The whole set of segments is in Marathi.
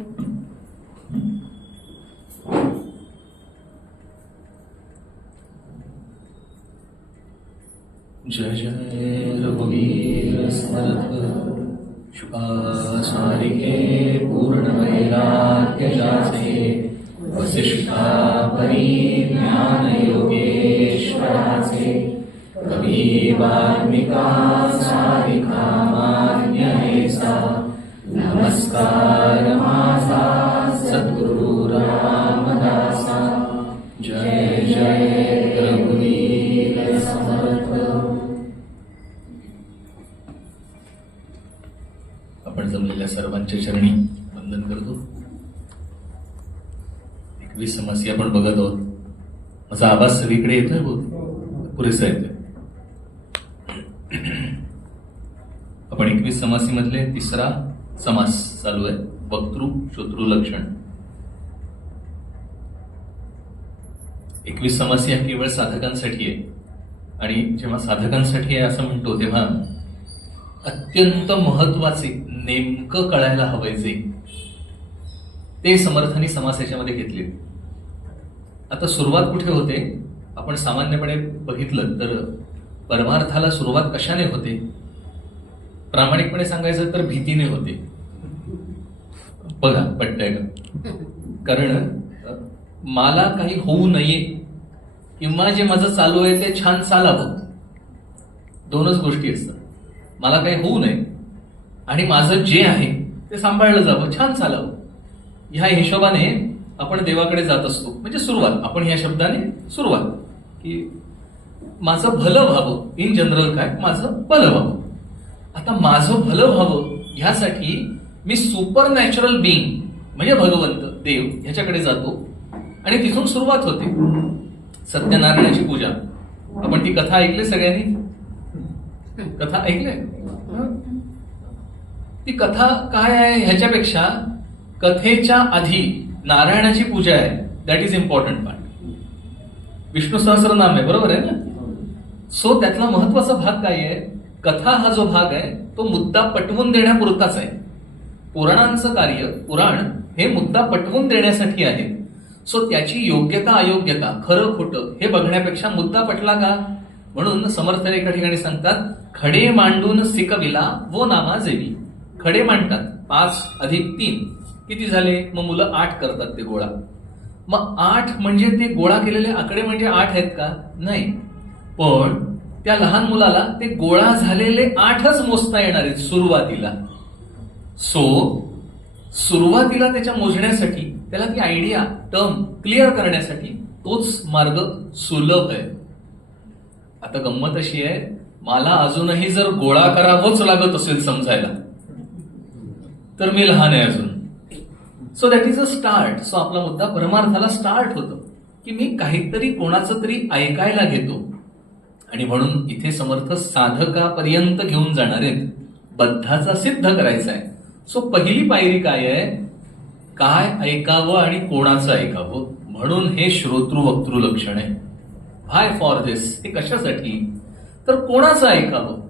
जय जय रघुवीर समर्थ शुभाचारिके पूर्ण वैराग्य जाचे वसिष्ठा परिज्ञान योगेश्वराचे कवी वाल्मिका सारिका मान्य ऐसा नमस्कार माझा सद्गुरु रामदासा जय जय रघुवीर समर्थ. आपण जमलेल्या सर्वांच्या चरणी वंदन करतो. 21 समस्या आपण बघत आहोत. माझा आवाज सगळीकडे येतोय पुरेसा येतोय. आपण 21 समासीमधले तिसरा समास चालू आहे, वक्तृ श्रोतृ लक्षण. 21 समासी हा केवळ साधकांसाठी आहे, आणि जेव्हा साधकांसाठी आहे असं म्हणतो तेव्हा अत्यंत महत्वाचे नेमकं कळायला हवंय जे ते समर्थांनी समास याच्यामध्ये घेतले. आता सुरुवात कुठे होते? आपण सामान्यपणे बघितलं तर परमार्थाला सुरुवात कशाने होते? प्रामाणिकपणे सांगायचं तर भीतीने होते. बघा पटतंय का? कारण मला काही होऊ नये किंवा जे माझं चालू आहे ते छान चालावं, दोनच गोष्टी असतात. मला काही होऊ नये आणि माझं जे आहे ते सांभाळलं जावं, छान चालावं. ह्या हिशोबाने आपण देवाकडे जात असतो. म्हणजे सुरुवात, आपण ह्या शब्दाने सुरुवात, की माझं भलं व्हावं. इन जनरल काय? माझं भलं व्हावं. आता माझं भलं व्हावं ह्यासाठी मी सुपर नॅचरल बीइंग म्हणजे भगवंत देव ह्याच्याकडे जातो आणि तिथून सुरुवात होते. सत्यनारायणाची पूजा, आपण ती कथा ऐकली सगळ्यांनी? कथा ऐकले? ती कथा काय आहे ह्याच्यापेक्षा कथेच्या आधी नारायणाची पूजा आहे. That is important part. Vishnu Sahasranama आहे, बरोबर आहे ना? सो त्यातला महत्वाचा भाग काय आहे? कथा हा जो भाग आहे तो मुद्दा पटवून देण्यापुरताच आहे. पुराणांचं कार्य, पुराण हे मुद्दा पटवून देण्यासाठी आहे. सो त्याची योग्यता अयोग्यता, खरं खोटं हे बघण्यापेक्षा मुद्दा पटला का, म्हणून समर्थ एका ठिकाणी सांगतात, खडे मांडून सिकविला वो नामा जेवी. खडे मांडतात, 5 अधिक 3 किती झाले? मग मुलं 8 करतात ते गोळा. मग 8 म्हणजे ते गोळा केलेले आकडे म्हणजे 8 आहेत का? नाही. पण त्या लहान मुलाला ते गोळा झालेले 8च मोजता येणार आहेत सुरुवातीला. सो सुरुवातीला त्याच्या मोजण्यासाठी, त्याला ती आयडिया टर्म क्लिअर करण्यासाठी तोच मार्ग सुलभ आहे. आता गंमत अशी आहे, मला अजूनही जर गोळा करावंच लागत असेल समजायला तर मी लहान आहे अजून. So that is a start. So आपला मुद्दा परमार्थाला स्टार्ट होतो की मी काहीतरी कोणाचं तरी ऐकायला घेतो, आणि म्हणून इथे समर्थ साधकापर्यंत घेऊन जाणार आहेत. बद्धाचा सिद्ध करायचा आहे. सो पहिली पायरी काय आहे? काय ऐकावं आणि कोणाचं ऐकावं. म्हणून हे श्रोतृ वक्तृ लक्षण आहे. व्हाय फॉर दिस? हे कशासाठी? तर कोणाचं ऐकावं.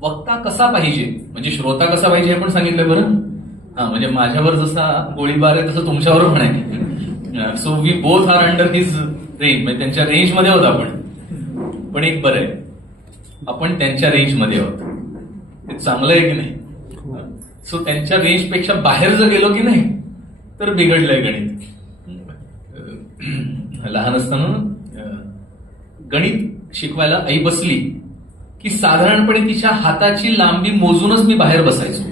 वक्ता कसा पाहिजे म्हणजे श्रोता कसा पाहिजे हे पण सांगितलं बरं. म्हणजे माझ्यावर जसा गोळीबार आहे तसं तुमच्यावर पण आहे. So we both are under his range. म्हणजे त्यांच्या रेंजमध्ये आहोत आपण. पण एक बरं आहे, आपण त्यांच्या रेंजमध्ये आहोत. ते चांगलं आहे की नाही? सो त्यांच्या रेंजपेक्षा बाहेर जर गेलो की नाही तर बिघडलंय गणित. लहान असताना गणित शिकवायला आई बसली की साधारणपणे तिच्या हाताची लांबी मोजूनच मी बाहेर बसायचो.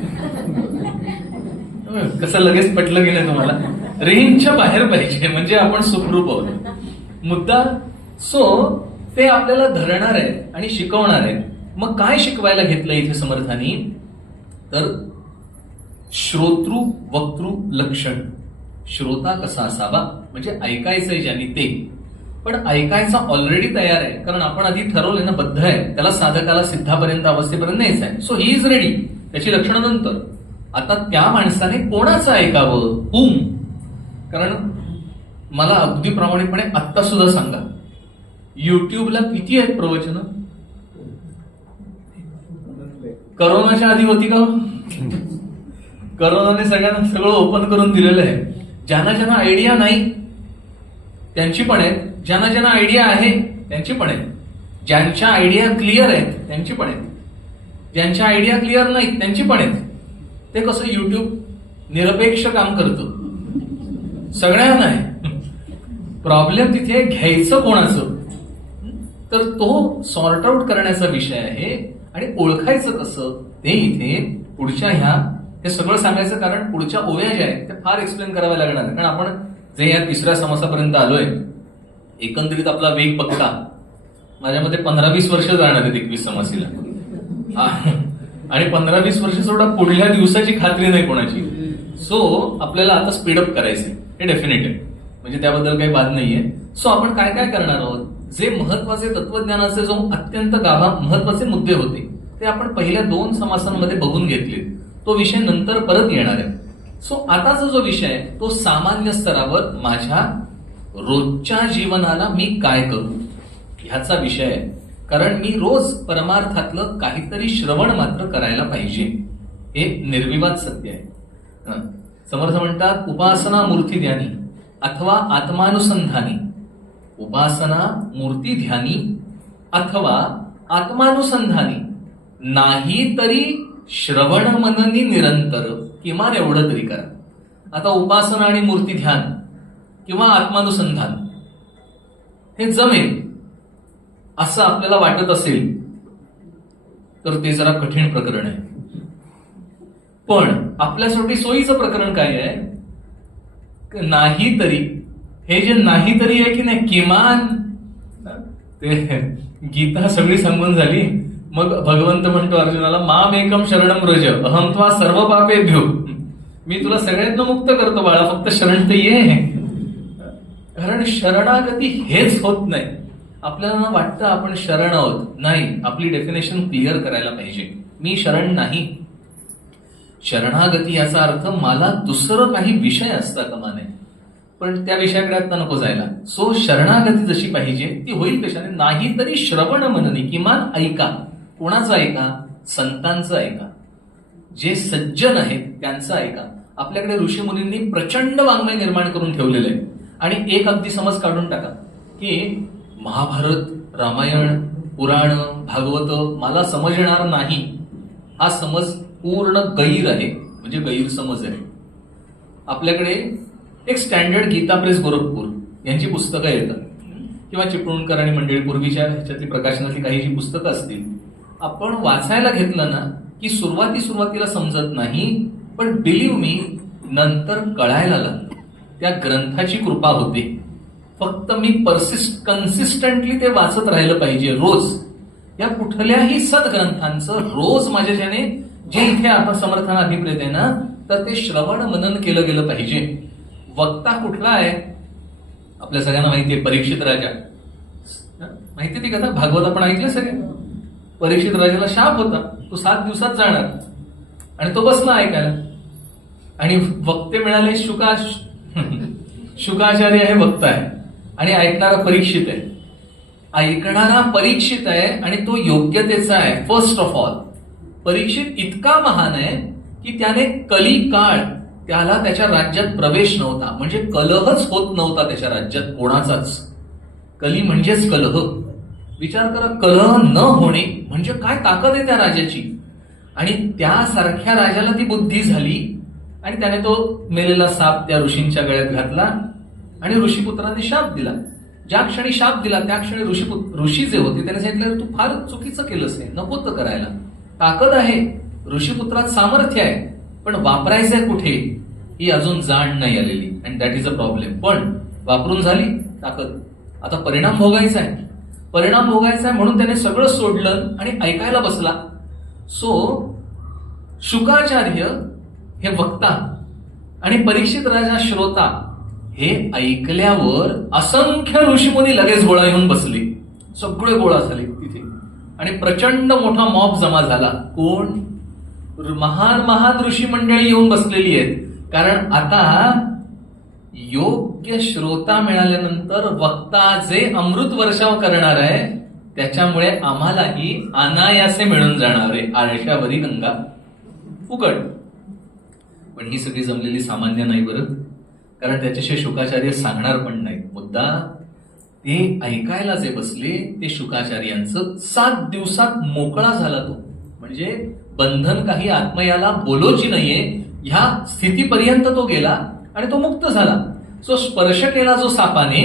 कसं लगेच पटलं की नाही तुम्हाला? रेंजच्या बाहेर पाहिजे म्हणजे आपण सुखरूप आहोत. मुद्दा सो ते आपल्याला धरणार आहे आणि शिकवणार आहे. मग काय शिकवायला घेतलं इथे समर्थांनी? तर श्रोतृ वक्तृ लक्षण. श्रोता कसा असावा म्हणजे ऐकायचंय ज्यांनी ते, पण ऐकायचा ऑलरेडी तयार आहे. कारण आपण आधी ठरवलंय ना, बद्ध आहे, त्याला साधकाला सिद्धापर्यंत अवस्थेपर्यंत न्यायचं आहे. So he is ready. त्याची लक्षणं नंतर. आता त्या माणसाने कोणाचं ऐकावं? हुम. कारण मला अगदी प्रामाणिकपणे आत्ता सुद्धा सांगा, युट्यूबला किती आहेत प्रवचनं? करोनाच्या आधी होती का? करोनाने सगळ्यांना सगळं ओपन करून दिलेलं आहे. ज्यांना ज्यांना आयडिया नाही त्यांची पण आहेत, ज्यांना ज्यांना आयडिया आहे त्यांची पण आहेत, ज्यांच्या आयडिया क्लिअर आहेत त्यांची पण आहेत, ज्यांच्या आयडिया क्लिअर नाहीत त्यांची पण आहेत. ते कसं युट्यूब निरपेक्ष काम करतं, सगळ्यांना आहे. प्रॉब्लेम तिथे घ्यायचं कोणाचं, तर तो सॉर्ट आउट करण्याचा विषय आहे. आणि ओळखायचं कसं ते इथे पुढच्या हे सगळं सांगायचं, कारण पुढच्या ओव्या ज्या आहेत त्या फार एक्सप्लेन कराव्या लागणार. कारण आपण जे या तिसऱ्या समासापर्यंत आलोय, एकंदरीत आपला वेग बघता माझ्या मते 15-20 वर्ष जाणार आहेत 21 समासीला. आणि 15-20 वर्ष सोडा पुढल्या दिवसाची खात्री नाही कोणाची. सो आपल्याला आता स्पीडअप करायचंय, हे डेफिनेट आहे, म्हणजे त्याबद्दल काही वाद नाहीये. सो आपण काय काय करणार आहोत, जे महत्वाचे तत्वज्ञानाचे जो अत्यंत महत्वाचे मुद्दे होते ते आपण पहिल्या 2 समासांमध्ये बघून घेतले. तो विषय नंतर परत येणार आहे. सो आताचा जो विषय आहे तो सामान्य स्तरावर माझ्या रोजच्या जीवनाला मी काय करू ह्याचा विषय आहे. कारण मी रोज परमार्थातलं काहीतरी श्रवण मात्र करायला पाहिजे, हे निर्विवाद सत्य आहे. समर्थ म्हणतात उपासना मूर्ती ध्यानी अथवा आत्मानुसंधानी. उपासना मूर्ती ध्यानी अथवा आत्मानुसंधानी, नाही तरी श्रवण मननी निरंतर, किमान एवढं तरी करा. आता उपासना आणि मूर्ती ध्यान किंवा आत्मानुसंधान हे जमेल असं आपल्याला वाटत असेल तर ते जरा कठीण प्रकरण आहे. पण आपल्यासाठी सोयीचं प्रकरण काय आहे, नाही तरी, हे जे नाही तरी आहे की नाही, किमान ते गीता सगळी सांगून झाली. मग भगवंत म्हणतो अर्जुनाला माम एकम शरणम व्रज अहम त्वा सर्व पापेभ्यो. मी तुला सगळ्यांना मुक्त करतो बाळा, फक्त शरण तर ये. कारण शरणागती हेच होत नाही. आपल्याला वाटतं आपण शरण आहोत, नाही. आपली डेफिनेशन क्लिअर करायला पाहिजे. मी शरण नाही. शरणागती याचा अर्थ मला दुसरं काही विषय असता कामा नये, पण त्या विषयाकडे आता नको जायला. सो शरणागती जशी पाहिजे ती होईल कशाने, नाही तरी श्रवण मननी, किमान ऐका. कोणाचं ऐका, संतांचं ऐका, जे सज्जन आहेत त्यांचं ऐका. आपल्याकडे ऋषीमुनींनी प्रचंड वाङ्मय निर्माण करून ठेवलेलं आहे. आणि एक अगदी समज काढून टाका की महाभारत, रामायण, पुराण, भागवत मला समजणार नाही, हा समज पूर्ण गैर आहे, म्हणजे गैरसमज आहे. आपल्याकडे एक स्टँडर्ड गीता प्रेस गोरखपूर यांची पुस्तकं येतात, किंवा चिपळूणकर आणि मंडळी पूर्वीच्या ह्याच्यातली प्रकाशनातली काही जी पुस्तकं असतील, आपण वाचायला घेतलं ना की सुरुवातीला समजत नाही, पण बिलीव्ह मी नंतर कळायला लागतं. त्या ग्रंथाची कृपा होते. फक्त मी कन्सिस्टंटली ते वाचत राहिलं पाहिजे रोज. या कुठल्याही सद्ग्रंथांचं रोज माझ्याच्याने जे इथे आता समर्थाना अभिप्रेत आहे ना, तर ते श्रवण मनन केलं गेलं पाहिजे. वक्ता कुठला आहे आपल्या सगळ्यांना माहितीये, परीक्षित राजा. माहिती ती कथा, भागवत आपण ऐकलं सगळे. परीक्षित राजाला शाप होता, तो 7 दिवसात जाणार, आणि तो बसला ऐकायला. आणि वक्ते मिळाले शुकाचार्य हे वक्ता आहे आणि ऐकणारा परीक्षित आहे. ऐकणारा परीक्षित आहे आणि तो योग्यतेचा आहे. फर्स्ट ऑफ ऑल परीक्षित इतका महान आहे की त्याने कली काळ त्याला त्याच्या राज्यात प्रवेश नव्हता, म्हणजे कलहच होत नव्हता त्याच्या राज्यात कोणाचाच. कली म्हणजेच कलह. विचार करा, कलह न होणे म्हणजे काय ताकद आहे त्या राजाची. आणि त्यासारख्या राजाला ती बुद्धी झाली आणि त्याने तो मेलेला साप त्या ऋषींच्या गळ्यात घातला आणि ऋषीपुत्राने शाप दिला. ज्या क्षणी शाप दिला त्या क्षणी ऋषी जे होते त्याने सांगितलं तू फार चुकीचं केलंस, हे नको तर करायला. ताकद आहे ऋषीपुत्रात, सामर्थ्य आहे, पण वापरायचंय कुठे ही अजून जाण नाही आलेली. And that is a problem. पण वापरून झाली ताकद, आता परिणाम भोगायचा आहे. परिणाम भोगायचा आहे म्हणून त्याने सगळं सोडलं आणि ऐकायला बसला. सो शुकाचार्य हे वक्ता आणि परीक्षित राजा श्रोता हे ऐकल्यावर असंख्य ऋषीमुनी लगेच गोळा येऊन बसले. सगळे गोळा झाले तिथे आणि प्रचंड मोठा मॉब जमा झाला. कोण? महान महान ऋषी मंडळी येऊन बसलेली आहेत. कारण आता योग्य श्रोता मिळाल्यानंतर वक्ता जे अमृत वर्षाव करणार आहे त्याच्यामुळे आम्हालाही अनायासे मिळून जाणार आहे. आळशावरी गंगा फुकट. पण ही सगळी जमलेली सामान्य नाही बरं, कारण त्याच्याशिवाय शुकाचार्य सांगणार पण नाही. मुद्दा ते ऐकायला जे बसले ते शुकाचार्यांचं 7 दिवसात मोकळा झाला तो. म्हणजे बंधन काही आत्मयाला बोलोची नाहीये ह्या स्थितीपर्यंत तो गेला आणि तो मुक्त झाला. सो स्पर्श केला जो सापाने,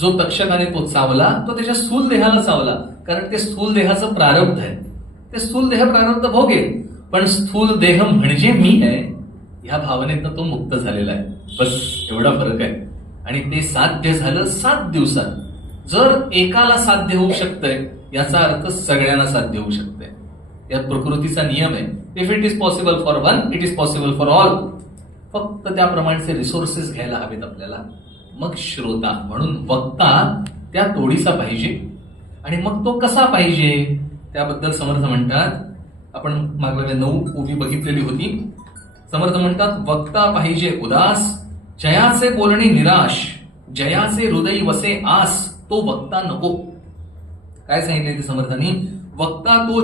जो तक्षकाने तो चावला, तो त्याच्या स्थूल देहाला चावला, कारण ते स्थूल देहाचं प्रारब्ध आहे. ते स्थूल देह प्रारब्ध भोगेल, पण स्थूल देह म्हणजे मी आहे ह्या भावनेतनं तो मुक्त झालेला आहे. बस एवढा फरक आहे. आणि ते साध्य झालं 7 दिवसात. जर एकाला साध्य होऊ शकतंय याचा अर्थ सगळ्यांना साध्य होऊ शकतंय. या प्रकृतीचा नियम आहे. If it is possible for one, it is possible for all. फक्त त्याप्रमाणेचे रिसोर्सेस घ्यायला हवेत आपल्याला. मग श्रोता म्हणून वक्ता त्या तोडीचा पाहिजे. आणि मग तो कसा पाहिजे त्याबद्दल समर्थ म्हणतात, आपण मागल्या 9 उभी बघितलेली होती. समर्थ म्हणतात वक्ता पाहिजे उदास, जयाचे बोलणे निराश, जयाचे हृदय वसे आस, तो वक्ता नको. काय सांगितले ते समर्थांनी? वक्ता तो,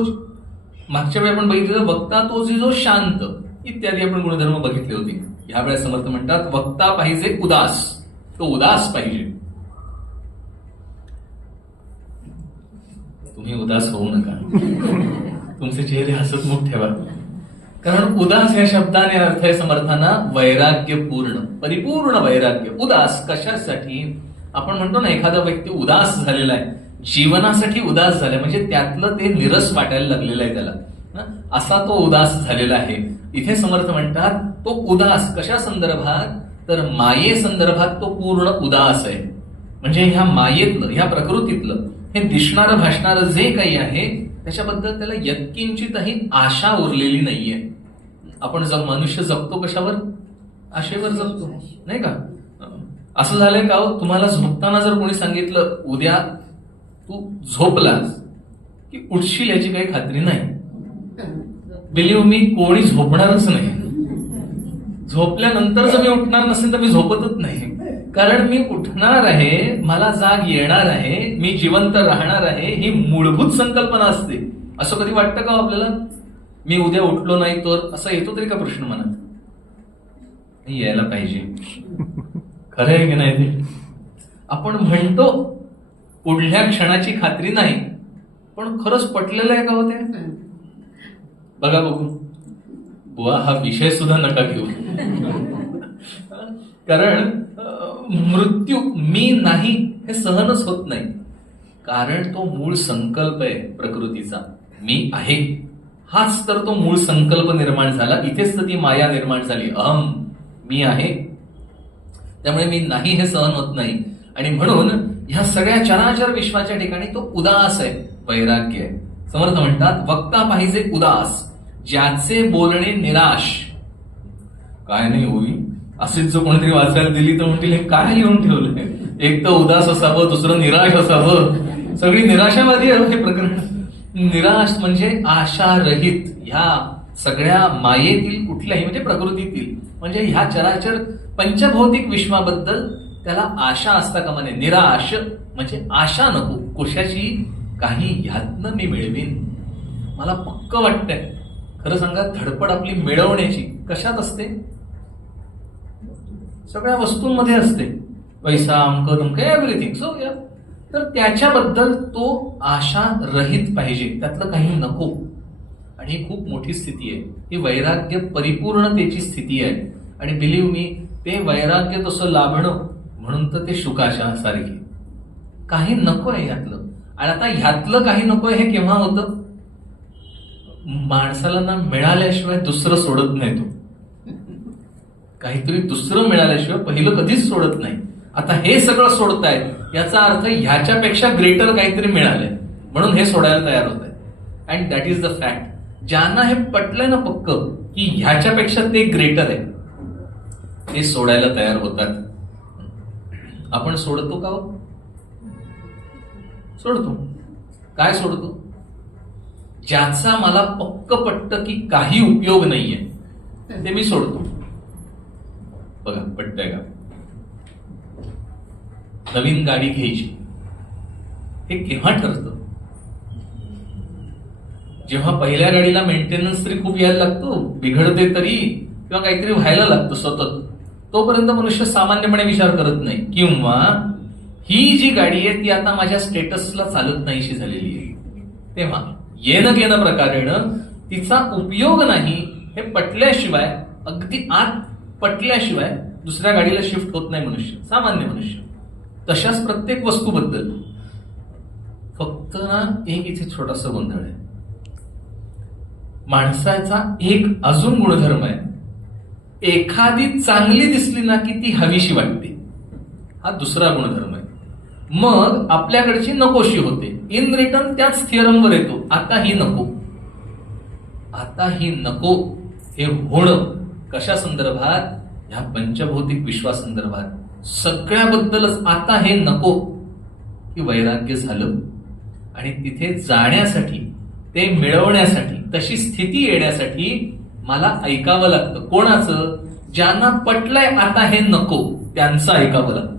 मागच्या वेळी आपण बघितलेलं वक्ता तो जो शांत इत्यादी आपण गुणधर्म बघितले होते. यावेळेस समर्थ म्हणतात वक्ता पाहिजे उदास, तो उदास पाहिजे. तुम्ही उदास होऊ नका, तुमचे चेहरे हसतमुख ठेवा, कारण उदास या शब्दाने अर्थ आहे समर्थांना वैराग्यपूर्ण, परिपूर्ण वैराग्य. उदास कशासाठी? आपण म्हणतो ना एखादा व्यक्ती उदास झालेला आहे, जीवनासाठी उदास झालाय, म्हणजे त्यातलं ते निरस वाटायला लागलेलं आहे त्याला, असा तो उदास झालेला आहे. इथे समर्थ म्हणतात तो उदास कशा संदर्भात? तर माये संदर्भात तो पूर्ण उदास आहे. म्हणजे ह्या मायेतलं, ह्या प्रकृतीतलं हे दिसणारं भासणारं जे काही आहे त्याच्याबद्दल त्याला यत्किंचितही आशा उरलेली नाहीये. आपण जर मनुष्य जगतो कशावर? आशेवर जगतो, नाही का? असं झालंय का तुम्हाला झोपताना जर कोणी सांगितलं उद्या तू झोपलास की उठशील याची काही खात्री नाही, बिलीव्ह मी कोणी झोपणारच नाही. झोपल्यानंतर जर मी उठणार नसेल तर मी झोपतच नाही, कारण मी उठणार आहे, मला जाग येणार आहे, मी जिवंत राहणार आहे, ही मूलभूत संकल्पना असते. असं कधी वाटतं का आपल्याला मी उद्या उठलो नाही तर? असं येतो तरी का प्रश्न मनात? यायला पाहिजे. खरं आहे की नाही ते? आपण म्हणतो पुढल्या क्षणाची खात्री नाही, पण खरंच पटलेलं आहे का होते? बघा बघू बुवा, हा विषय सुद्धा नका घेऊ, कारण मृत्यू मी नाही हे सहनच होत नाही. कारण तो मूळ संकल्प आहे प्रकृतीचा, मी आहे. हाच तर तो मूळ संकल्प निर्माण झाला. इथेच तर ती माया निर्माण झाली, अहम, मी आहे. त्यामुळे मी नाही हे सहन होत नाही. आणि म्हणून ह्या सगळ्या चराचर विश्वाच्या ठिकाणी तो उदास आहे, वैराग्य आहे. समर्थ म्हणतात वक्ता पाहिजे उदास, ज्याचे बोलणे निराश. काय नाही होई असेच जो कोणीतरी वाचायला दिली तर म्हणतील हे काय लिहून ठेवलंय? एक तर उदास असावं, दुसरं निराश असावं. सगळी निराशावादी आहे हे प्रकरण. निराश म्हणजे आशारहित. ह्या सगळ्या मायेतील कुठल्याही, म्हणजे प्रकृतीतील, म्हणजे ह्या चराचर पंचभौतिक विश्वाबद्दल त्याला आशा असता कामा नये. निराश म्हणजे आशा नको कशाची, काही ह्यातनं मी मिळवीन. मला पक्क वाटतंय, खरं सांगा, धडपड आपली मिळवण्याची कशात असते? सगळ्या वस्तूंमध्ये असते. पैसा, अमकं तमकं, एव्हरीथिंग. सो तर त्याच्याबद्दल तो आशा रहित पाहिजे, त्यातलं काही नको. आणि ही खूप मोठी स्थिती आहे. ही वैराग्य परिपूर्णतेची स्थिती आहे. आणि बिलीव्ह मी, ते वैराग्य तसं लाभणं म्हणून तर ते शुकाशा सारखी. काही नको आहे ह्यातलं. आणि आता ह्यातलं काही नको आहे हे केव्हा होतं? माणसाला ना मिळाल्याशिवाय दुसरं सोडत नाही तो. काहीतरी दुसरं मिळाल्याशिवाय पहिलं कधीच सोडत नाही. आता हे सगळं सोडताय याचा अर्थ ह्याच्यापेक्षा ग्रेटर काहीतरी मिळालंय, म्हणून हे सोडायला तयार होत आहे. And that is the fact. ज्यांना हे पटलंय ना पक्क की ह्याच्यापेक्षा ते ग्रेटर आहे, ते सोडायला तयार होतात. आपण सोडतो का हो? सोडतो. काय सोडतो? ज्याचा मला पक्क पटतं की काही उपयोग नाहीये ते मी सोडतो. बघा पटतंय का? नवीन गाडी घ्यायची हे केव्हा ठरतं? जेव्हा पहिल्या गाडीला मेंटेनन्स तरी खूप यायला लागतो, बिघडते तरी, किंवा काहीतरी व्हायला लागतं सतत, तोपर्यंत मनुष्य सामान्यपणे विचार करत नाही. किंवा ही जी गाडी आहे ती आता माझ्या स्टेटसला चालत नाहीशी झालेली आहे, तेव्हा येणं केनं प्रकारेण तिचा उपयोग नाही हे पटल्याशिवाय, अगदी आत पटल्याशिवाय दुसऱ्या गाडीला शिफ्ट होत नाही मनुष्य, सामान्य मनुष्य. तशाच प्रत्येक वस्तूबद्दल फक्त ना एक इथे छोटासा गोंधळ आहे. माणसाचा एक अजून गुणधर्म आहे, एखादी चांगली दिसली ना की ती हवीशी वाटते, हा दुसरा गुणधर्म आहे. मग आपल्याकडची नकोशी होते, इन रिटर्न त्याच थिअरमवर येतो, आता ही नको, आता ही नको. हे होणं कशा संदर्भात? ह्या पंचभौतिक विश्वासंदर्भात. सगळ्याबद्दलच आता हे नको की वैराग्य झालं. आणि तिथे जाण्यासाठी, ते मिळवण्यासाठी, तशी स्थिती येण्यासाठी मला ऐकावं लागतं. कोणाचं? ज्यांना पटलंय आता हे नको, त्यांचं ऐकावं लागतं.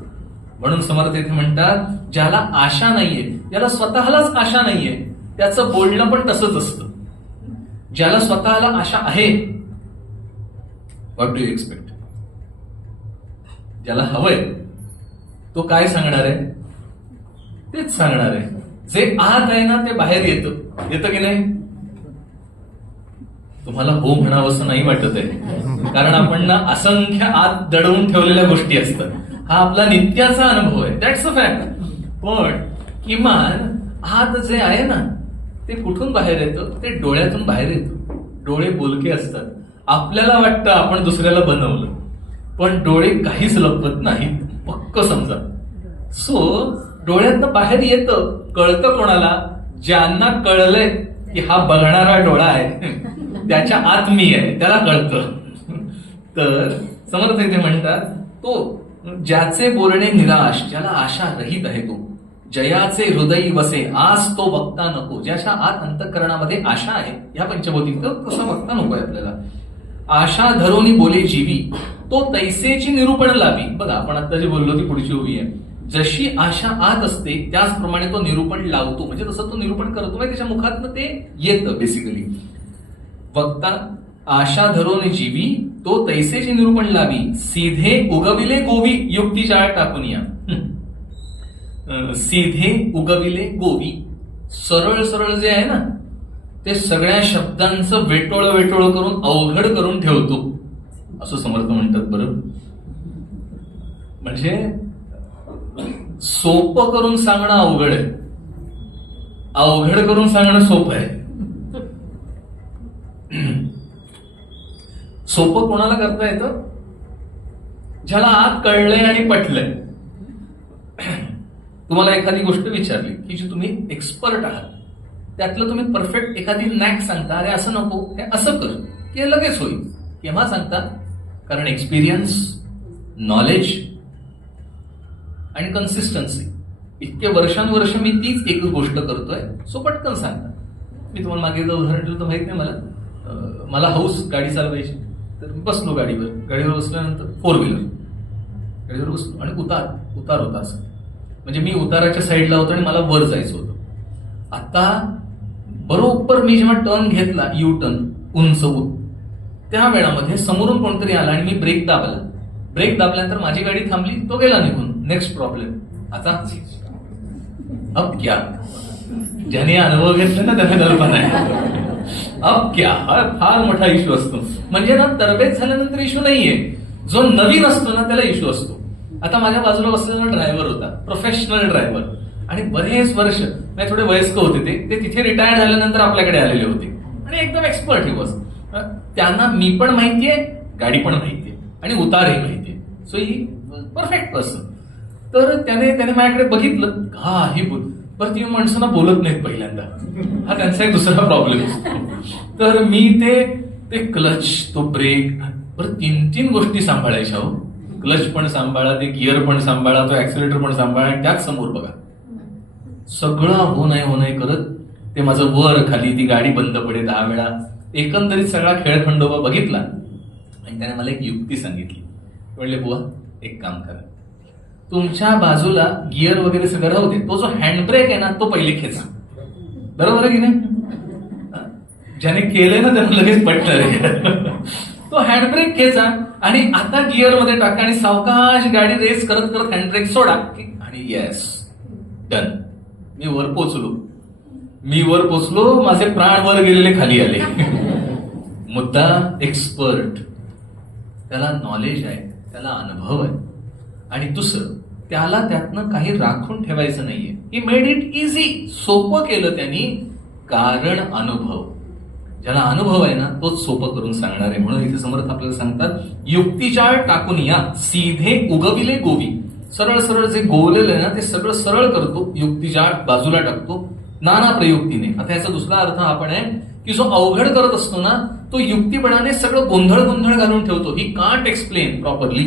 म्हणून समर्थ इथे म्हणतात, ज्याला आशा नाहीये, ज्याला स्वतःलाच आशा नाहीये, त्याचं बोलणं पण तसंच असतं. ज्याला स्वतःला आशा आहे, व्हॉट डू यू एक्सपेक्ट? ज्याला हवंय तो काय सांगणार आहे? तेच सांगणार आहे. जे आत आहे ना ते बाहेर येतं की नाही? तुम्हाला हो म्हणावं असं नाही वाटत आहे, कारण आपण ना असंख्य आत दडवून ठेवलेल्या गोष्टी असतात. हा आपला नित्याचा अनुभव आहे, दॅट्स अ फॅक्ट. पण किमान आत जे आहे ना ते कुठून बाहेर येतं? ते डोळ्यातून बाहेर येतं. डोळे बोलके असतात. आपल्याला वाटतं आपण दुसऱ्याला बनवलं, पण डोळे काहीच लपवत नाहीत, पक्क समजा. सो डोळ्यातनं बाहेर येतं. कळतं कोणाला? ज्यांना कळलंय की हा बघणारा डोळा आहे, त्याच्या आत मी आहे, त्याला कळतं. तर समर्थ इथे म्हणतात, तो ज्याचे बोलणे निराश, ज्याला आशा रहित आहे, तो जयाचे हृदय वसे, आज तो वक्ता नको. ज्याच्या आत अंतःकरणामध्ये आशा आहे, ह्या पंचभौतिक, तर तसा वक्ता नको आहे आपल्याला. आशा धरोनी बोले जीवी, तो तैसेची निरूपण लावी. बघा आपण आता जे बोललो ती पुढची उभी आहे. जशी आशा आत असते त्याचप्रमाणे तो निरूपण लावतो, म्हणजे तसं तो निरूपण करतो, म्हणजे त्याच्या मुखातनं ते येतं बेसिकली. वक्ता आशा धरोनी जीवी, तो तैसेची निरूपण लावी. सीधे उगविले गोवी, युक्ती जाळ टाकून या. सीधे उगविले गोवी, सरळ सरळ जे आहे ना ते सगळ्या शब्दांचं वेटोळ करून अवघड करून ठेवतो, असं समर्थ म्हणतात. बरं, म्हणजे सोपं करून सांगणं अवघड आहे, अवघड करून सांगणं सोपं आहे. सोपं कोणाला करता येतं? ज्याला आत कळलंय आणि पटलंय. तुम्हाला एखादी गोष्ट विचारली की जी तुम्ही एक्सपर्ट आहात, त्यातलं तुम्ही परफेक्ट एखादी नॅक सांगता, अरे असं नको, हे असं कर, की लगेच होईल. केव्हा सांगता? कारण एक्सपिरियन्स, नॉलेज आणि कन्सिस्टन्सी. इतके वर्षानुवर्ष मी तीच एक गोष्ट करतोय, सो पटकन सांगता. मी तुम्हाला मागे उदाहरण दिलं तर माहित नाही मला हाऊस गाडी चालवायची, तर मी बसलो गाडीवर बसल्यानंतर 4 व्हीलर गाडीवर बसलो आणि उतार होता असं, म्हणजे मी उताराच्या साईडला होतो आणि मला वर जायचं होतं. आता बरोबर मी जेव्हा टर्न घेतला, यू टर्न उंच त्या वेळामध्ये समोरून कोणतरी आला आणि मी ब्रेक दाबल्यानंतर माझी गाडी थांबली, तो गेला निघून. Next problem. आता अब क्या? ज्याने अनुभव घेतला ना त्याने कल्पना आहे. अब क्या? हा फार मोठा इश्यू असतो. म्हणजे ना तरबेज झाल्यानंतर इश्यू नाहीये, जो नवीन असतो ना त्याला इश्यू असतो. आता माझ्या बाजूला बसलेला ड्रायव्हर होता, प्रोफेशनल ड्रायव्हर, आणि बरेच वर्ष म्हणजे थोडे वयस्क होते ते तिथे रिटायर झाल्यानंतर आपल्याकडे आलेले होते आणि एकदम एक्सपर्ट ही बस. त्यांना मी पण माहितीये, गाडी पण माहितीये आणि उतारही माहितीये. सो ही परफेक्ट पर्सन. तर त्याने माझ्याकडे बघितलं, हा ही बोल, पण ती माणसांना बोलत नाहीत पहिल्यांदा, हा त्यांचा एक दुसरा प्रॉब्लेम असतो. तर मी ते क्लच, तो ब्रेक, बरं 3 गोष्टी सांभाळायच्या. हो, क्लच पण सांभाळा, ते गिअर पण सांभाळा, तो ऍक्सिलेटर पण सांभाळा, आणि त्याच समोर बघा. सगळं हो नाही करत ते माझं वर खाली, ती गाडी बंद पडे 10 वेळा, एकंदरीत सगळा खेळखंडोबा बघितला. आणि त्याने मला एक युक्ती सांगितली. म्हणले, बुवा एक काम करा, तुमच्या बाजूला गिअर वगैरे सगळं राहू दे, तो जो हँडब्रेक आहे ना तो पहिले खेचा. बरोबर आहे की नाही? ज्याने केलंय ना त्याला लगेच पटणार आहे. तो हँडब्रेक घ्यायचा आणि आता गिअर मध्ये टाका आणि सावकाश गाडी रेस करत करत हँडब्रेक सोडा आणि येस डन. मी वर पोचलो, माझे प्राण वर गेलेले खाली आले. मुद्दा एक्सपर्ट, त्याला नॉलेज आहे, त्याला अनुभव आहे. आणि दुसरं, त्याला त्यातनं काही राखून ठेवायचं नाहीये. ही मेड इट इझी, सोपं केलं त्यांनी. कारण अनुभव, ज्याला अनुभव आहे ना तोच सोपं करून सांगणार आहे. म्हणून इथे समर्थ आपल्याला सांगतात, युक्तिजाळ टाकून या सीधे उगविले गोवी. सरळ सरळ जे गोवलेलं आहे ना ते सगळं सरळ करतो, युक्तिजाळ बाजूला टाकतो नाना प्रयुक्तीने. आता याचा दुसरा अर्थ हा पण आहे की जो अवघड करत असतो ना तो युक्तिपणाने सगळं गोंधळ घालून ठेवतो. He can't explain properly.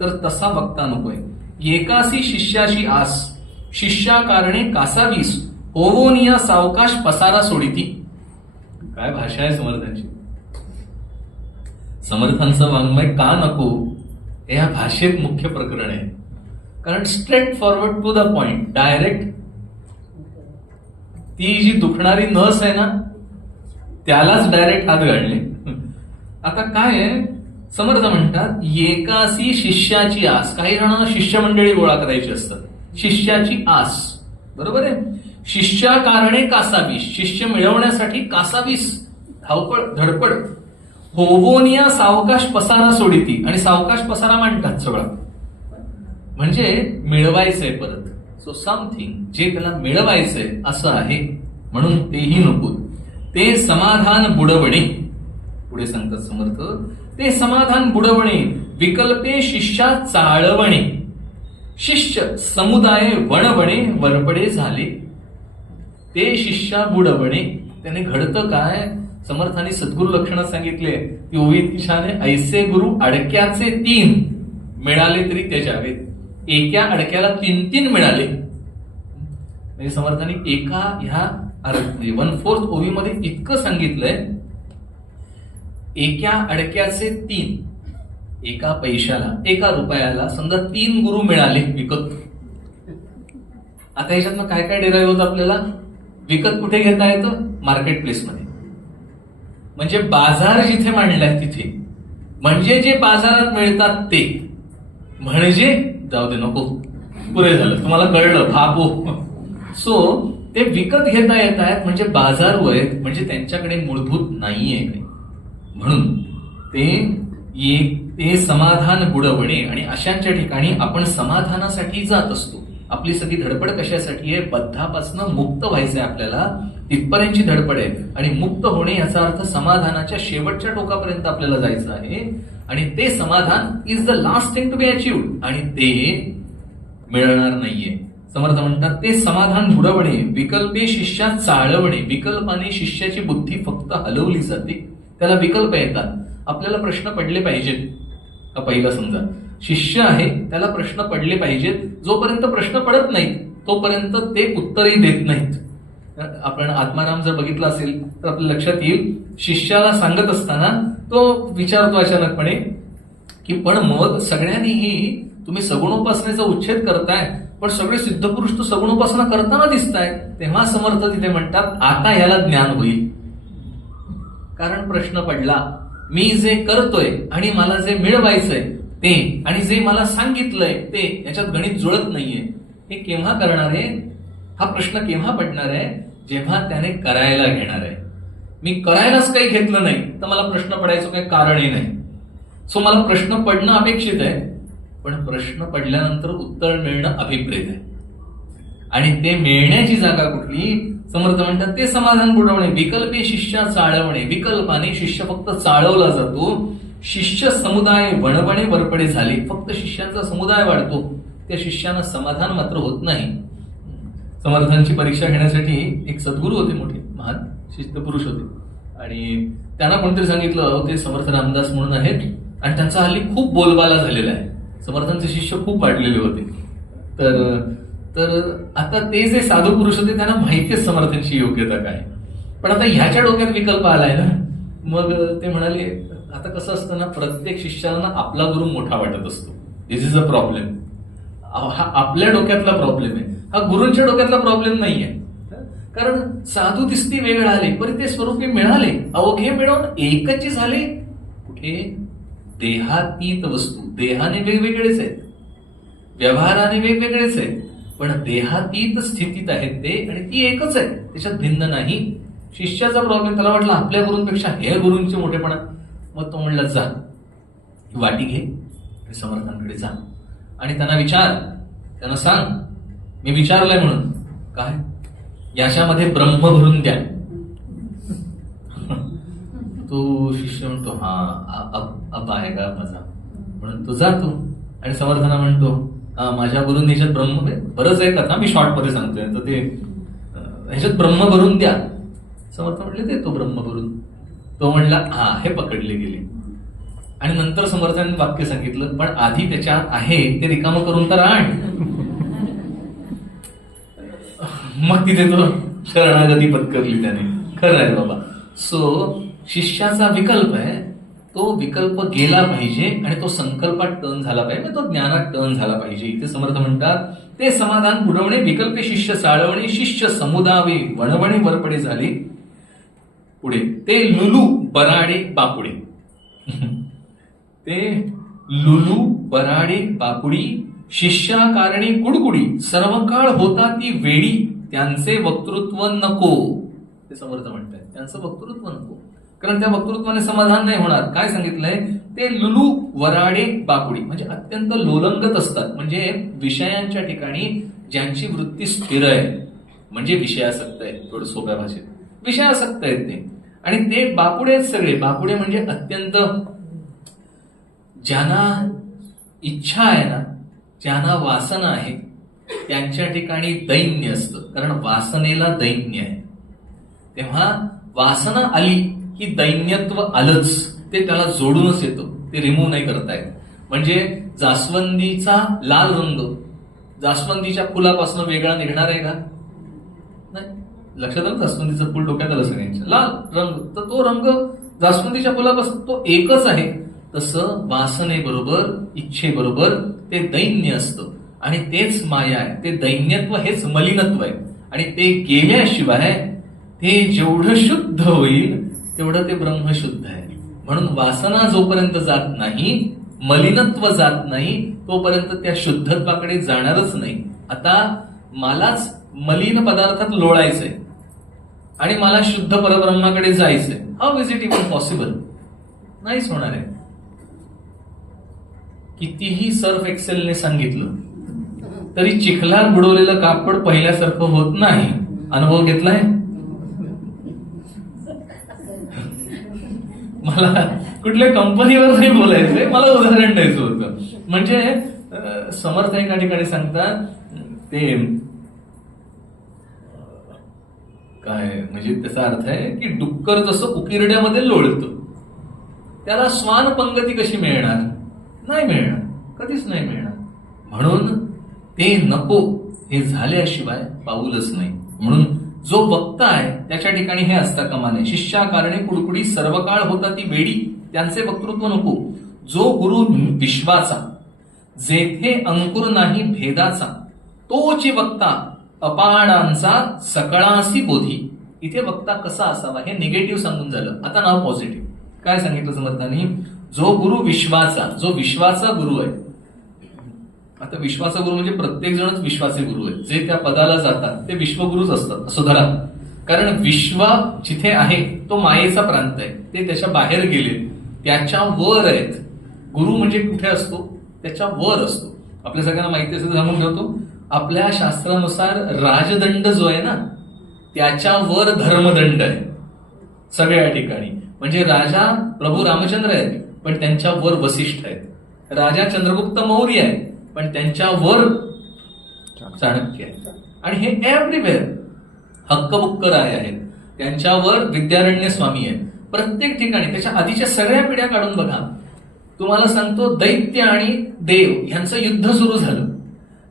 तर तसा वक्ता नकोय. एकासी शिष्याशी आस, शिष्या कारणे कासावीस, होवोनिया सावकाश पसारा सोडिती. काय भाषा आहे समर्थांची. समर्थांचं वाङ्मय का नको हे या भाषेत मुख्य प्रकरण आहे. कारण straightforward to the point, direct. ती जी दुखणारी नस आहे ना त्यालाच डायरेक्ट हात घालणे. आता काय आहे, समर्थ म्हणतात एकासी शिष्याची आस. काही जणांना शिष्य मंडळी गोळा करायची असतात. शिष्याची आस, बरोबर आहे. शिष्या कारणे कासावीस, शिष्य मिळवण्यासाठी कासावीस, धावपळ धडपड. होवोनिया सावकाश पसारा सोडिती, आणि सावकाश पसारा मांडतात सगळं. म्हणजे मिळवायचंय परत. सो समथिंग जे त्याला मिळवायचंय असं आहे, म्हणून तेही नको. ते समाधान बुडवणे. पुढे सांगतात समर्थ, ते समाधान बुडवणे विकल्पे शिष्या चाळवणे. शिष्य समुदाय वणवणे वरपडे झाले. ते शिष्या बुडवणे. त्याने घडतं काय, समर्थांनी सद्गुरु लक्षणात सांगितले ती ओवी इतकी छान आहे. ऐसे गुरु अडक्याचे 3 मिळाले तरी त्याच्यावेत, एका अडक्याला 3 मिळाले. म्हणजे समर्थांनी एका ह्या 1/4 ओवीमध्ये इतकं सांगितलंय, एका अडक्याचे 3, एका पैशाला, एका रुपयाला समजा 3 गुरु मिळाले विकत. आता ह्याच्यातनं काय काय डिराईव्ह होतं आपल्याला. विकत कुठे घेता येतं, मार्केट प्लेसमध्ये. म्हणजे बाजार जिथे मांडलाय तिथे, म्हणजे जे बाजारात मिळतात ते, म्हणजे जाऊ दे नको पुरे झालं, तुम्हाला कळलं भाबो. सो ते विकत घेता येत आहेत, म्हणजे बाजार आहेत, म्हणजे त्यांच्याकडे मूलभूत नाहीये काही. म्हणून ते समाधान बुडवणे. आणि अशांच्या ठिकाणी आपण समाधानासाठी जात असतो. आपली सगळी धडपड कशासाठी आहे, बद्धापासून मुक्त व्हायचंय आपल्याला, तिथपर्यंतची धडपड आहे. आणि मुक्त होणे याचा अर्थ समाधानाच्या शेवटच्या टोकापर्यंत आपल्याला जायचं आहे. आणि ते समाधान is the last thing to be achieved, आणि ते मिळणार नाहीये. समर्थ म्हणतात ते समाधान बुडवणे विकल्पे शिष्या चाळवणे. विकल्पाने शिष्याची बुद्धी फक्त हलवली जाते. त्याला विकल्प येतात. आपल्याला प्रश्न पडले पाहिजेत. पहिला समजा शिष्य आहे, त्याला प्रश्न पडले पाहिजेत. जोपर्यंत प्रश्न पडत नाहीत तोपर्यंत ते उत्तरही देत नाहीत. आपण आत्माराम जर बघितला असेल तर आपल्या लक्षात येईल, शिष्याला सांगत असताना तो विचारतो अचानकपणे की पण मग सगळ्यांनीही तुम्ही सगुणोपासनेचा उच्छेद करताय, पण सगळे सिद्धपुरुष तो सगुणोपासना करताना दिसताय. तेव्हा समर्थ तिथे म्हणतात आता याला ज्ञान होईल. कारण प्रश्न पडला, मी जे करतोय आणि मला जे मिळवायचंय ते, आणि जे मला सांगितलंय ते, याच्यात गणित जुळत नाहीये. हे केव्हा करणार आहे, हा प्रश्न केव्हा पडणार आहे, जेव्हा त्याने करायला घेणार आहे. मी करायलाच काही घेतलं नाही तर मला प्रश्न पडायचं काही कारणही नाही. सो मला प्रश्न पडणं अपेक्षित आहे, पण प्रश्न पडल्यानंतर उत्तर मिळणं अभिप्रेत आहे. आणि ते मिळण्याची जागा कुठली, समर्थ म्हणतात ते समाधान बुडवणे विकल्पे शिष्या चाळवणे. विकल्पाने शिष्य फक्त चाळवला जातो. शिष्य समुदाय वणवणे वरपडे झाले. फक्त शिष्यांचा समुदाय वाढतो, त्या शिष्यांना समाधान मात्र होत नाही. समर्थांची परीक्षा घेण्यासाठी एक सद्गुरू होते, मोठे महान शिस्तपुरुष होते. आणि त्यांना कोणतरी सांगितलं ते समर्थ रामदास म्हणून आहेत, आणि त्यांचा हल्ली खूप बोलबाला झालेला आहे. समर्थांचे शिष्य खूप वाढलेले होते. तर आता ते जे साधू पुरुष होते त्यांना माहितीच समर्थांची योग्यता काय. पण आता ह्याच्या डोक्यात विकल्प आलाय ना, मग ते म्हणाले आता कसं असतं ना, प्रत्येक शिष्याला आपला गुरु मोठा वाटत असतो. दिस इज अ प्रॉब्लेम. हा आपल्या डोक्यातला प्रॉब्लेम आहे, हा गुरूंच्या डोक्यातला प्रॉब्लेम नाहीये. कारण साधू दिसती वेगळा आले, पण ते स्वरूपी मिळाले, अवघे मिळवून एकच झाले. कुठे? देहातीत वस्तू. देहाने वेगवेगळेच आहेत, व्यवहाराने वेगवेगळेच आहेत, पण देहातीत स्थितीत आहेत ते, आणि ती एकच आहे, त्याच्यात भिन्न नाही. शिष्याचा प्रॉब्लेम, त्याला वाटलं आपल्या गुरूंपेक्षा हे गुरूंचे मोठेपणा. मग तो म्हणला जा ही वाटी घे आणि समर्थांकडे जा आणि त्यांना विचार, त्यांना सांग मी विचारलंय म्हणून. काय? याच्यामध्ये ब्रह्म भरून द्या. तो शिष्य म्हणतो हा अब आएगा मजा, म्हणून तो जातो आणि समर्थांना म्हणतो माझ्या गुरूंनी ह्याच्यात ब्रह्म, बरंच आहे कथा, मी शॉर्ट मध्ये सांगतोय, तर ते ह्याच्यात ब्रह्म भरून द्या. समर्थ म्हटले देतो ब्रह्म भरून. तो म्हणला हा, हे पकडले गेले. आणि नंतर समर्थांनी वाक्य सांगितलं, पण आधी त्याच्यात आहे ते रिकामं करून तर आण. मग तिथे तो शरणागती पत्करली त्याने. खरं आहे बाबा. सो शिष्याचा विकल्प आहे, तो विकल्प गेला पाहिजे आणि तो संकल्पात टर्न झाला पाहिजे, तो ज्ञानात टर्न झाला पाहिजे. इथे समर्थ म्हणतात ते समाधान बुडवणे, विकल्पे शिष्य चाळवणे, शिष्य समुदावे वणवणे वरपडे झाले. पुढे ते लुलू बराडे बापुडे. ते लुलू बराडे बापुडी, शिष्याकारणे कुडकुडी, सर्व काळ होता ती वेडी, त्यांचे वक्तृत्व नको. ते समर्थ म्हणतात त्यांचं वक्तृत्व नको, कारण त्या वक्तृत्वाने समाधान नाही होणार. काय सांगितलंय? ते लुलू वराडे बाकुडी, म्हणजे अत्यंत लोलंगत असतात, म्हणजे विषयांच्या ठिकाणी ज्यांची वृत्ती स्थिर आहे, म्हणजे विषयासक्त आहे. थोडं सोप्या भाषेत विषयासक्त आहेत ते. आणि ते बापुडे आहेत सगळे. बापुडे म्हणजे अत्यंत, ज्यांना इच्छा आहे ना, ज्यांना वासना आहे, त्यांच्या ठिकाणी दैन्य असतं, कारण वासनेला दैन्य आहे. तेव्हा वासना आली की दैन्यत्व आलंच, ते त्याला जोडूनच येतो, ते रिमूव्ह नाही करता येत. म्हणजे जास्वंदीचा लाल रंग जास्वंदीच्या फुलापासून वेगळा निघणार आहे का? नाही. लक्षात आलं? जास्वंदीचं फुल डोक्यात आलं सगळ्यांच्या, लाल रंग, तर तो रंग जास्वंदीच्या फुलापासून तो एकच आहे. तसं वासनेबरोबर, इच्छेबरोबर ते दैन्य असतं आणि तेच माया आहे. ते दैन्यत्व हेच मलिनत्व आहे आणि ते गेल्याशिवाय ते जेवढं शुद्ध होईल तेवढं ते ब्रह्मशुद्ध आहे. म्हणून वासना जोपर्यंत जात नाही, मलिनत्व जात नाही, तोपर्यंत त्या शुद्धत्वाकडे जाणारच नाही. आता मलाच मलिन पदार्थात लोळायचंय आणि मला शुद्ध परब्रह्माकडे जायचंय. How is it even possible? नाहीच होणार आहे. कितीही सर्फ एक्सेलने सांगितलं तरी चिखलात बुडवलेलं कापड पहिल्यासारखं होत नाही. अनुभव घेतलाय? मला कुठल्या कंपनीवर नाही बोलायचंय, मला उदाहरण द्यायचं होतं. म्हणजे समर्थ एका ठिकाणी सांगतात ते काय, म्हणजे त्याचा अर्थ आहे की डुक्कर जसं उकिरड्यामध्ये लोळतं, त्याला स्वान पंगती कशी मिळणार? नाही मिळणार, कधीच नाही मिळणार. म्हणून ते नको, हे झाल्याशिवाय पाऊलच नाही. म्हणून जो वक्ता आहे त्याच्या ठिकाणी हे असता कामा नये. शिष्याकारणे कुडकुडी, सर्व काळ होता ती वेडी, त्यांचे वक्तृत्व नको. जो गुरु विश्वाचा, जेथे अंकुर नाही भेदाचा, तोची वक्ता अपाणांचा सकळासी बोधी. इथे वक्ता कसा असावा हे निगेटिव्ह सांगून झालं. आता नाव पॉझिटिव्ह. काय सांगितलं समर्थांनी? जो गुरु विश्वाचा, जो विश्वाचा गुरु आहे. आता विश्वाचा गुरु म्हणजे प्रत्येक जणच विश्वाचे गुरु आहेत. जे त्या पदाला जातात ते विश्वगुरुच असतात असं धरा. कारण विश्व जिथे आहे तो मायेचा प्रांत आहे, ते त्याच्या बाहेर गेले, त्याच्या वर आहेत. गुरु म्हणजे कुठे असतो? त्याच्या वर असतो. आपल्या सगळ्यांना माहिती असेल सांगून ठेवतो, आपल्या शास्त्रानुसार राजदंड जो आहे ना, त्याच्यावर धर्मदंड आहे सगळ्या ठिकाणी. म्हणजे राजा प्रभू रामचंद्र आहेत, पण त्यांच्यावर वसिष्ठ आहेत. राजा चंद्रगुप्त मौर्य आहे, पण त्यांच्यावर चाणक्य आहे. आणि हे एव्हरीवेअर हक्कबुक्क राय आहेत, त्यांच्यावर विद्यारण्य स्वामी आहेत. प्रत्येक ठिकाणी त्याच्या आधीच्या सगळ्या पिढ्या काढून बघा. तुम्हाला सांगतो, दैत्य आणि देव यांचं युद्ध सुरू झालं.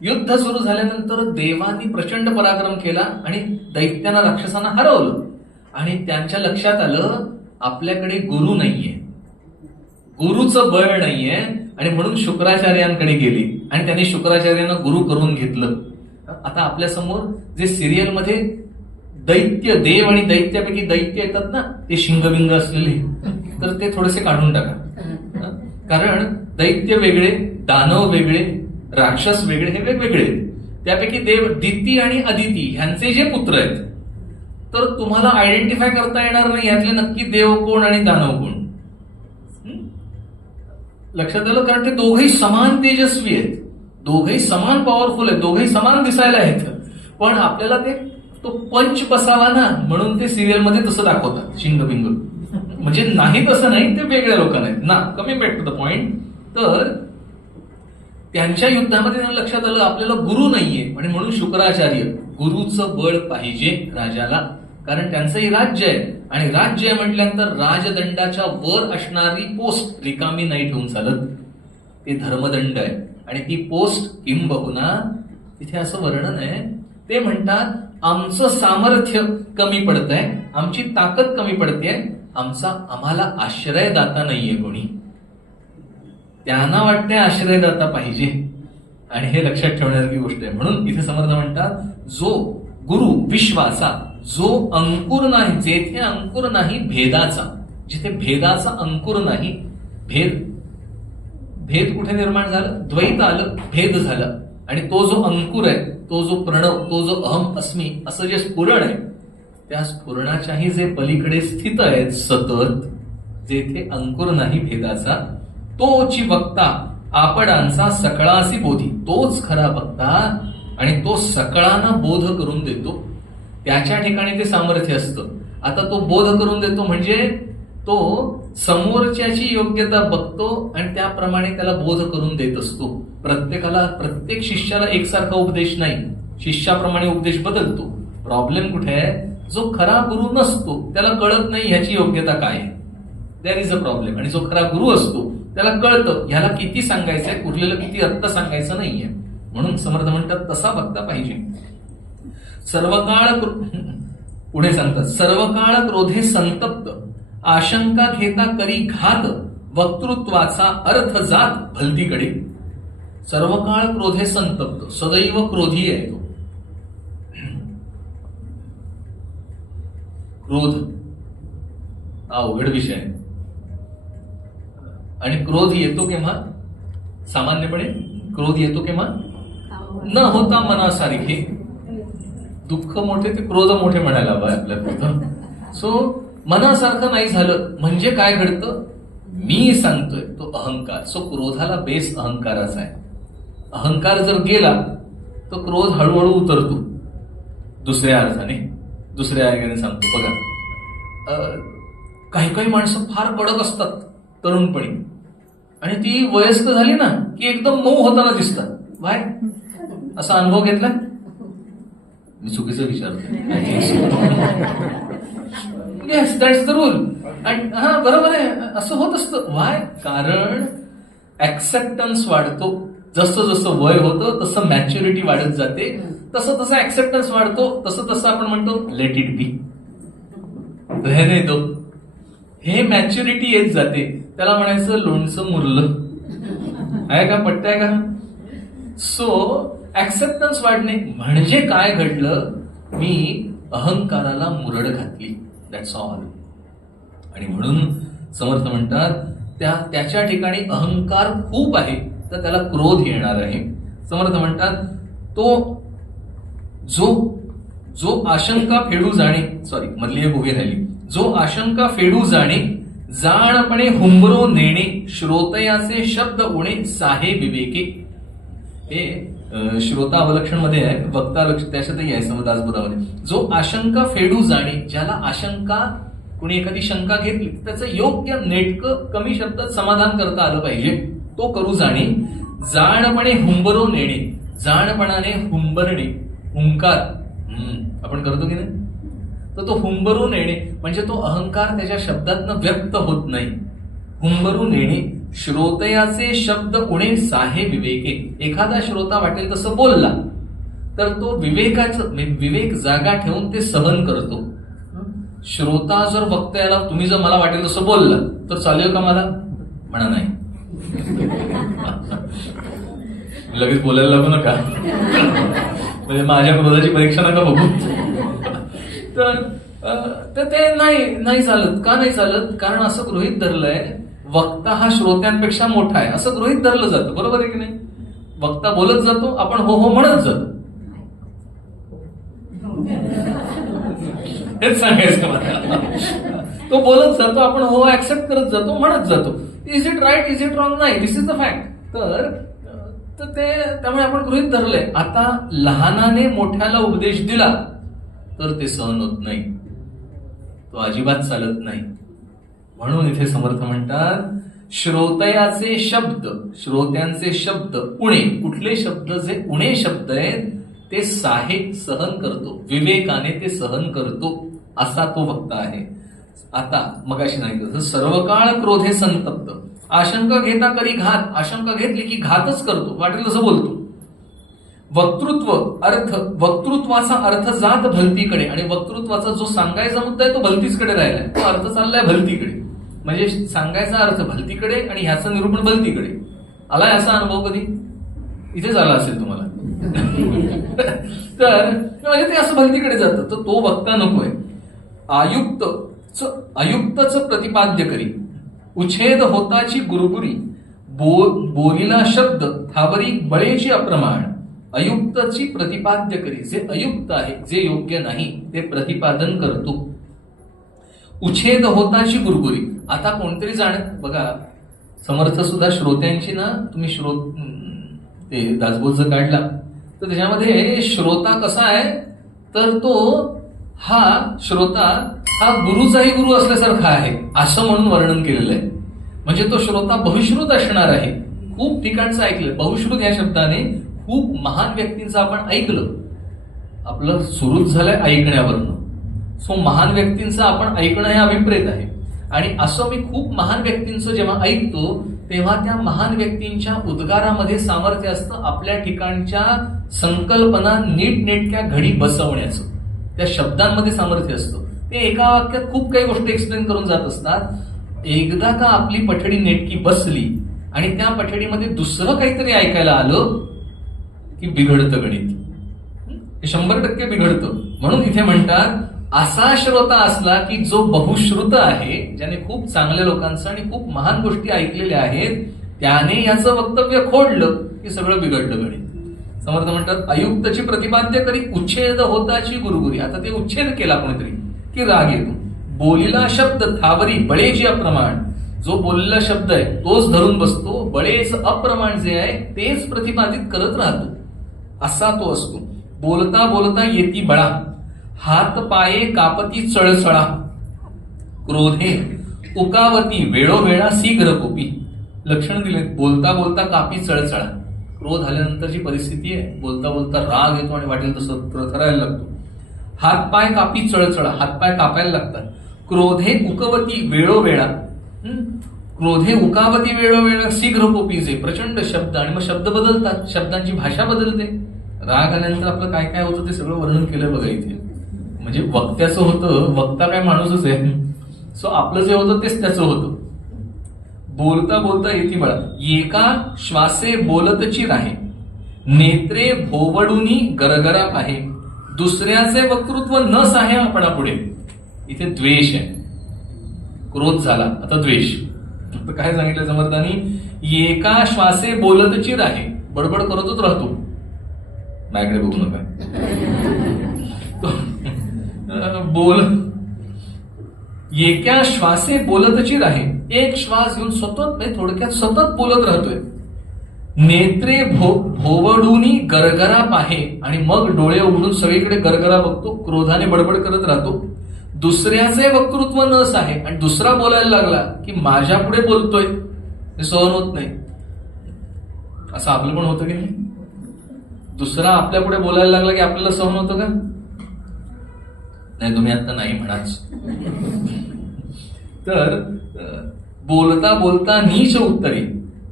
युद्ध सुरू झाल्यानंतर देवांनी प्रचंड पराक्रम केला आणि दैत्यांना, राक्षसांना हरवलं. आणि त्यांच्या लक्षात आलं आपल्याकडे गुरु नाहीये, गुरुचं बळ नाहीये, आणि म्हणून शुक्राचार्यांकडे गेले आणि त्यांनी शुक्राचार्यांना गुरु करून घेतलं. आता आपल्या समोर जे सिरियल मध्ये दैत्य, देव आणि दैत्यापैकी दैत्य येतात ना, ते शिंगबिंग असलेले, तर ते थोडेसे काढून टाका. कारण दैत्य वेगळे, दानव वेगळे, राक्षस वेगळे, हे वेगवेगळे आहेत. त्यापैकी देव, दिती आणि अदिती ह्यांचे जे पुत्र आहेत, तर तुम्हाला आयडेंटिफाय करता येणार नाही यातले नक्की देव कोण आणि दानव कोण. लक्षात आलं? कारण ते दोघेही समान तेजस्वी आहेत, दोघेही समान पॉवरफुल आहेत, दोघेही समान दिसायला आहेत. पण आपल्याला ते तो पंच बसावा ना, म्हणून ते सिरियल मध्ये तसं दाखवतात, शिंगबिंग. म्हणजे नाही तसं नाही, ते वेगळ्या लोकांना आहेत ना. Coming back to the point, तर त्यांच्या युद्धामध्ये त्यांना लक्षात आलं आपल्याला गुरु नाहीये, आणि म्हणून शुक्राचार्य, गुरुचं बळ पाहिजे राजाला, कारण त्यांचंही राज्य आहे, आणि राज्य आहे म्हटल्यानंतर राजदंडाच्या वर असणारी पोस्ट रिकामी नाही ठेवून चालत, ते धर्मदंड आहे. आणि ती पोस्ट किंबहुना, तिथे असं वर्णन आहे, ते म्हणतात आमचं सामर्थ्य कमी पडतंय, आमची ताकद कमी पडते, आम्हाला आश्रयदाता नाहीये कोणी. त्यांना वाटते आश्रयदाता पाहिजे, आणि हे लक्षात ठेवण्यासारखी गोष्ट आहे. म्हणून इथे समर्थ म्हणतात जो गुरु विश्वाचा, जो अंकुर नाही, जेथे अंकुर नाही भेदाचा, जिथे भेदाचा अंकुर नाही, भेद कुठे निर्माण झालं? द्वैत आलं, भेद झाला, आणि तो जो अंकुर आहे, तो जो प्रणव, तो जो अहम अस्मी असं जे स्फुरण आहे, त्या स्फुरणाच्याही जे पलीकडे स्थित आहेत सतत, जेथे अंकुर नाही भेदाचा, तोची वक्ता आपणांचा सकळासी बोधी, तोच खरा वक्ता, आणि तो सकळांना बोध करून देतो. त्याच्या ठिकाणी ते सामर्थ्य असतं. आता तो बोध करून देतो म्हणजे तो समोरच्याची योग्यता बघतो आणि त्याप्रमाणे त्याला बोध करून देत असतो. प्रत्येक शिष्याला एकसारखा उपदेश नाही, शिष्याप्रमाणे उपदेश बदलतो. प्रॉब्लेम कुठे आहे? जो खरा गुरु नसतो त्याला कळत नाही ह्याची योग्यता काय आहे, देअर इज अ प्रॉब्लेम. आणि जो खरा गुरु असतो त्याला कळतं ह्याला किती सांगायचंय, उरलेलं किती अर्थ सांगायचं नाहीये. म्हणून समर्थ म्हणतात तसा वक्ता पाहिजे. सर्वकाळ, पुढे सांगतात, सर्वकाळ क्रोधे संतप्त, आशंका घेता करी घात, वक्तृत्वाचा अर्थ जात भलतीकडे. सर्वकाळ क्रोधे संतप्त, सदैव क्रोधी आहे तो. क्रोध हा अवघड विषय आहे. आणि क्रोध येतो केव्हा? सामान्यपणे क्रोध येतो केव्हा? न होता मनासारखे. दुःख मोठे ते क्रोध मोठे म्हणायला हवं आपल्याला. सो मनासारखं नाही झालं म्हणजे काय घडतं? मी सांगतोय तो अहंकार. सो क्रोधाला बेस अहंकाराचा आहे. अहंकार जर गेला तर क्रोध हळूहळू उतरतो. दुसऱ्या अर्थाने सांगतो बघा, काही काही माणसं फार कडक असतात तरुणपणी, आणि ती वयस्क झाली ना की एकदम मऊ होताना दिसतात. वाय? असा अनुभव घेतला? मी चुकीचं विचारतो. Yes, that's the rule. हा बरोबर आहे, असं होत असतं. वाय? कारण ऍक्सेप्टन्स वाढतो. जसं जसं वय होतं तसं मॅच्युरिटी वाढत जाते. तसं तसं ऍक्सेप्टन्स वाढतो. तसं तसं आपण म्हणतो लेट इट बी, रहने दो. हे मॅच्युरिटी येत जाते. त्याला म्हणायचं लोणचं मुरलं. आहे का? पट्ट्या का? सो ऍक्सेप्टन्स वाढणे म्हणजे काय घडलं? मी अहंकाराला मुरड घातली. That's all. आणि म्हणून समर्थ म्हणतात त्याच्या ठिकाणी अहंकार खूप आहे तर त्याला क्रोध येणार आहे. समर्थ म्हणतात तो जो आशंका फेडू जाणे, मधली एक उभी राहिली, जो आशंका फेडू जाणे, जाणपणे हुंबरो नेणे, श्रोतयाचे शब्द उणे साहे विवेके. हे श्रोता अवलक्षण मध्ये आहे, वक्ता त्याच्यातही आहे समदासबोधामध्ये. जो आशंका फेडू जाणे, ज्याला आशंका, कुणी एखादी शंका घेतली त्याचं योग्य नेटकं कमी शब्दात समाधान करता आलं पाहिजे, तो करू जाणे. जाणपणे हुंबरो नेणे, जाणपणाने हुंबरणे, हुंकार आपण करतो की नाही, तर तो हुंबरून येणे म्हणजे तो अहंकार त्याच्या शब्दातनं व्यक्त होत नाही. हुंबरून येणे, श्रोतयाचे शब्द उणे साहे विवेके. एखादा श्रोता वाटेल तसं बोलला तर तो विवेक जागा ठेवून ते सहन करतो. श्रोता जर वक्त्याला तुम्ही जर मला वाटेल तसं बोलला तर चालेल का? मला म्हणा नाही, लगेच बोलायला लागू नका, म्हणजे माझ्या क्रोधाची परीक्षा नका बघू. तर ते नाही चालत. का नाही चालत? कारण असं गृहीत धरलंय वक्ता हा श्रोत्यांपेक्षा मोठा आहे, असं गृहीत धरलं जातं. बरोबर आहे की नाही? वक्ता बोलत जातो, आपण हो हो म्हणत जातो. हेच सांगायचं मला. तो बोलत जातो, आपण हो ऍक्सेप्ट करत जातो, म्हणत जातो. Is it right, is it wrong? नाही, दिस इज द फॅक्ट. तर ते त्यामुळे आपण गृहीत धरलंय. आता लहानाने मोठ्याला उपदेश दिला तर ते सहन होत नाही, तो अजिबात चालत नाही. म्हणून इथे समर्थ म्हणतात श्रोतयाचे शब्द, श्रोत्यांचे शब्द उणे. कुठले शब्द? जे उणे शब्द आहेत ते सहन करतो, विवेकाने ते सहन करतो, असा तो वक्ता आहे. आता मगाशी नाही, सर्व काळ क्रोधे संतप्त, आशंका घेता करी घात. आशंका घेतली की घातच करतो, वाटेल तसं बोलतो. वक्तृत्व अर्थ, वक्तृत्वाचा अर्थ जात भलतीकडे, आणि वक्तृत्वाचा जो सांगायचा मुद्दा आहे तो भलतीचकडे राहिलाय, तो अर्थ चाललाय भलतीकडे. म्हणजे सांगायचा अर्थ भलतीकडे आणि ह्याचं निरूपण भलतीकडे. आलाय असा अनुभव कधी? इथेच आला असेल तुम्हाला. तर म्हणजे ते असं भलतीकडे जातं, तर तो वक्ता नकोय. अयुक्तच प्रतिपाद्य करी, उच्छेद होताची गुरुगुरी, बोलीला शब्द थावरी बळेची अप्रमाण. अयुक्तची प्रतिपाद्य करी, जे अयुक्त आहे, जे योग्य नाही ते प्रतिपादन करतो. उच्छेद होताची गुरुगुरी. आता कोणतरी बघा, समर्थ सुद्धा श्रोत्यांची ना, तुम्ही ते दासबोध जर काढला तर त्याच्यामध्ये श्रोता कसा आहे, तर तो हा श्रोता हा गुरुचाही गुरु असल्यासारखा आहे, असं म्हणून वर्णन केलेलं आहे. म्हणजे तो श्रोता बहुश्रुत असणार आहे. खूप ठिकाणचं ऐकलं. बहुश्रुत या शब्दाने खूप महान व्यक्तींचं आपण ऐकलं. आपलं सुरूच झालंय ऐकण्यावरनं. सो महान व्यक्तींचं आपण ऐकणं हे अभिप्रेत आहे. आणि असं मी खूप महान व्यक्तींचं जेव्हा ऐकतो तेव्हा त्या महान व्यक्तींच्या उद्गारामध्ये सामर्थ्य असतं आपल्या ठिकाणच्या संकल्पना नीटनेटक्या घडी बसवण्याचं. त्या शब्दांमध्ये सामर्थ्य असतं. ते एका वाक्यात खूप काही गोष्टी एक्सप्लेन करून जात असतात. एकदा का आपली पठडी नेटकी बसली आणि त्या पठडीमध्ये दुसरं काहीतरी ऐकायला आलं की बिघडतं गणित. हे 100% बिघडतं. म्हणून इथे म्हणतात असा श्रोता असला की जो बहुश्रुत आहे, ज्याने खूप चांगल्या लोकांचं आणि खूप महान गोष्टी ऐकलेल्या आहेत, त्याने याचं वक्तव्य खोडलं की सगळं बिघडलं गणित. समर्थ म्हणतात अयुक्तची प्रतिपाद्य करी, उच्छेद होताची गुरुगुरी. आता ते उच्छेद केला कोणीतरी की राग येतो. बोलीला शब्द थावरी बळेची अप्रमाण. जो बोललेला शब्द आहे तोच धरून बसतो, बळेचं अप्रमाण जे आहे तेच प्रतिपादित करत राहतो, असा तो असतो. बोलता बोलता येती बळा, हात पाये कापती चळचळा, क्रोधे उकावती वेळोवेळा शीघ्र कोपी. लक्षण दिले. बोलता बोलता कापी चळचळा, क्रोध आल्यानंतरची परिस्थिती आहे. बोलता बोलता राग येतो आणि वाटेल तसं थरथरायला लागतो. हातपाय कापी चळचळा, हातपाय कापायला लागतात. क्रोधे उकवती वेळोवेळा, क्रोधे उकावती वेळोवेळा शीघ्र कोपीचे. प्रचंड शब्द, आणि मग शब्द बदलतात, शब्दांची भाषा बदलते. राग आल्यानंतर आपलं काय काय होतं ते सगळं वर्णन केलं बघा इथे. म्हणजे वक्त्याचं होतं, वक्ता काय माणूसच आहे. सो आपलं जे होतं तेच त्याचं होतं. बोलता बोलता येती बळा, एका श्वासे बोलतची राहे, नेत्रे भोवडुनी गरगरा पाहे, दुसऱ्याचे वक्तृत्व न साहे आपणापुढे. इथे द्वेष आहे. क्रोध झाला, आता द्वेष. आता काय सांगितलं समर्थांनी? एका श्वासे बोलतची राहे, बडबड करतच राहतो. माझ्याकडे बघू नका. बोल एका श्वासे बोलतची राहे, एक श्वास घेऊन सतत, थोडक्यात सतत बोलत राहतोय. नेत्रे भोवडूनी गरगरा पाहे, आणि मग डोळे उघडून सगळीकडे गरगरा बघतो, क्रोधाने बडबड करत राहतो. दुसऱ्याचे वक्तृत्व न साहे, आणि दुसरा बोलायला लागला की माझ्या पुढे बोलतोय, हे सहन होत नाही. असं आपलं पण होतं की नाही? दुसरा आपल्या पुढे बोलायला लागला की आपल्याला सहन होतं का? नाही, तुम्ही आता नाही म्हणाच. तर बोलता बोलता नीच उत्तरे,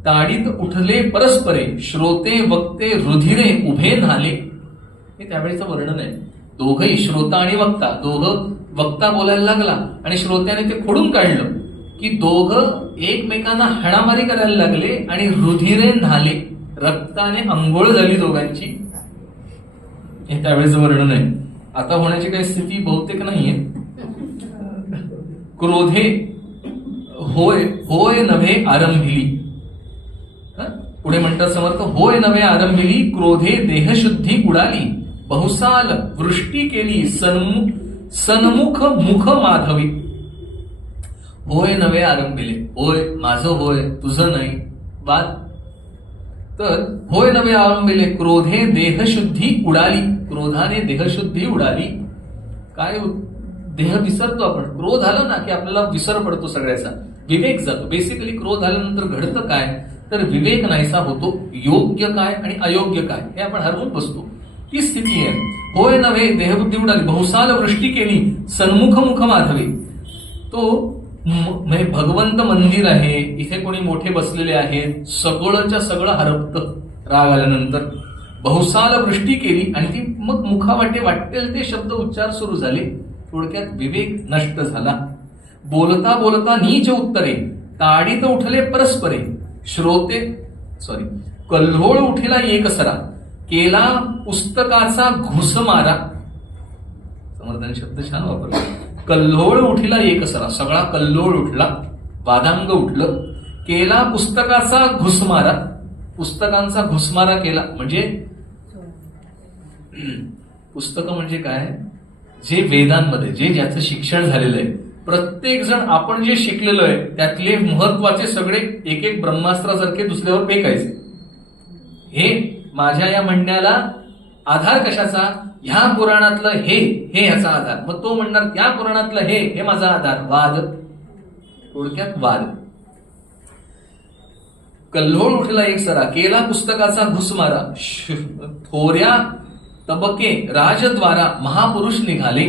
ताडीत उठले परस्परे, श्रोते वक्ते रुधिरे उभे नाले. हे त्यावेळेचं वर्णन आहे. दोघही, श्रोता आणि वक्ता, दोघं, वक्ता बोलायला लागला आणि श्रोत्याने ते खोडून काढलं की दोघं एकमेकांना हाणामारी करायला लागले आणि रुधिरे नाले, रक्ताने अंघोळ झाली दोघांची. हे त्यावेळेचं वर्णन आहे. आता होण्याची काही स्थिती बहुतेक नाहीये. क्रोधे होय होय नव्हे आरंभिली. पुढे म्हणतात समर्थ, होय नव्हे आरंभिली क्रोधे देहशुद्धी उडाली, बहुसाल वृष्टी केली सन्मुख मुख माधवी. होय नव्हे आरंभिले, होय माझं होय तुझं नाही वाद. तर होय नव्हे आरंभिले क्रोधे देहशुद्धी उडाली, क्रोधाने देहशुद्धी उडाली. काय देह विसरतो आपण, क्रोध आला ना की आपल्याला विसर पडतो सगळ्याचा, विवेक जातो. बेसिकली क्रोध आल्यानंतर घडतं काय तर विवेक नाहीसा होतो. योग्य काय आणि अयोग्य काय हे आपण हरवून बसतो, ती स्थिती आहे. होय नव्हे देहबुद्धी उडाली, बहुसाल वृष्टी केली सन्मुख मुख माधवी. तो म्हणजे भगवंत मंदिर आहे, इथे कोणी मोठे बसलेले आहेत, सगळंच्या सगळं हरपतं राग आल्यानंतर. बहुसाल वृष्टी केली आणि ती मग मुखावाटे वाटेल ते शब्द उच्चार सुरू झाले. थोडक्यात विवेक नष्ट झाला. बोलता बोलता नीच उत्तरे ताडीत उठले परस्परे, श्रोते कल्होळ उठिला एकसरा, केला पुस्तकाचा घुसमारा. समर्थाने शब्द छान वापरला. कल्होळ उठिला एकसरा, सगळा कल्लोळ उठला, वादांग उठलं. केला पुस्तकाचा घुसमारा, पुस्तकांचा घुसमारा केला. म्हणजे पुस्तकं म्हणजे काय, जे वेदांमध्ये जे ज्याचं शिक्षण झालेलं आहे, प्रत्येक जण आपण जे शिकलेलो आहे त्यातले महत्वाचे सगळे एक एक ब्रह्मास्त्रासारखे दुसऱ्यावर फेकायचे. हे माझ्या या म्हणण्याला आधार कशाचा, ह्या पुराणातलं हे ह्याचा आधार, मग तो म्हणणार त्या पुराणातलं हे माझा आधार. वाद, थोडक्यात वाद. कल्होळ उठला एक सरा, केला पुस्तकाचा घुसमारा, थोऱ्या तबके राजद्वारा महापुरुष निघाले.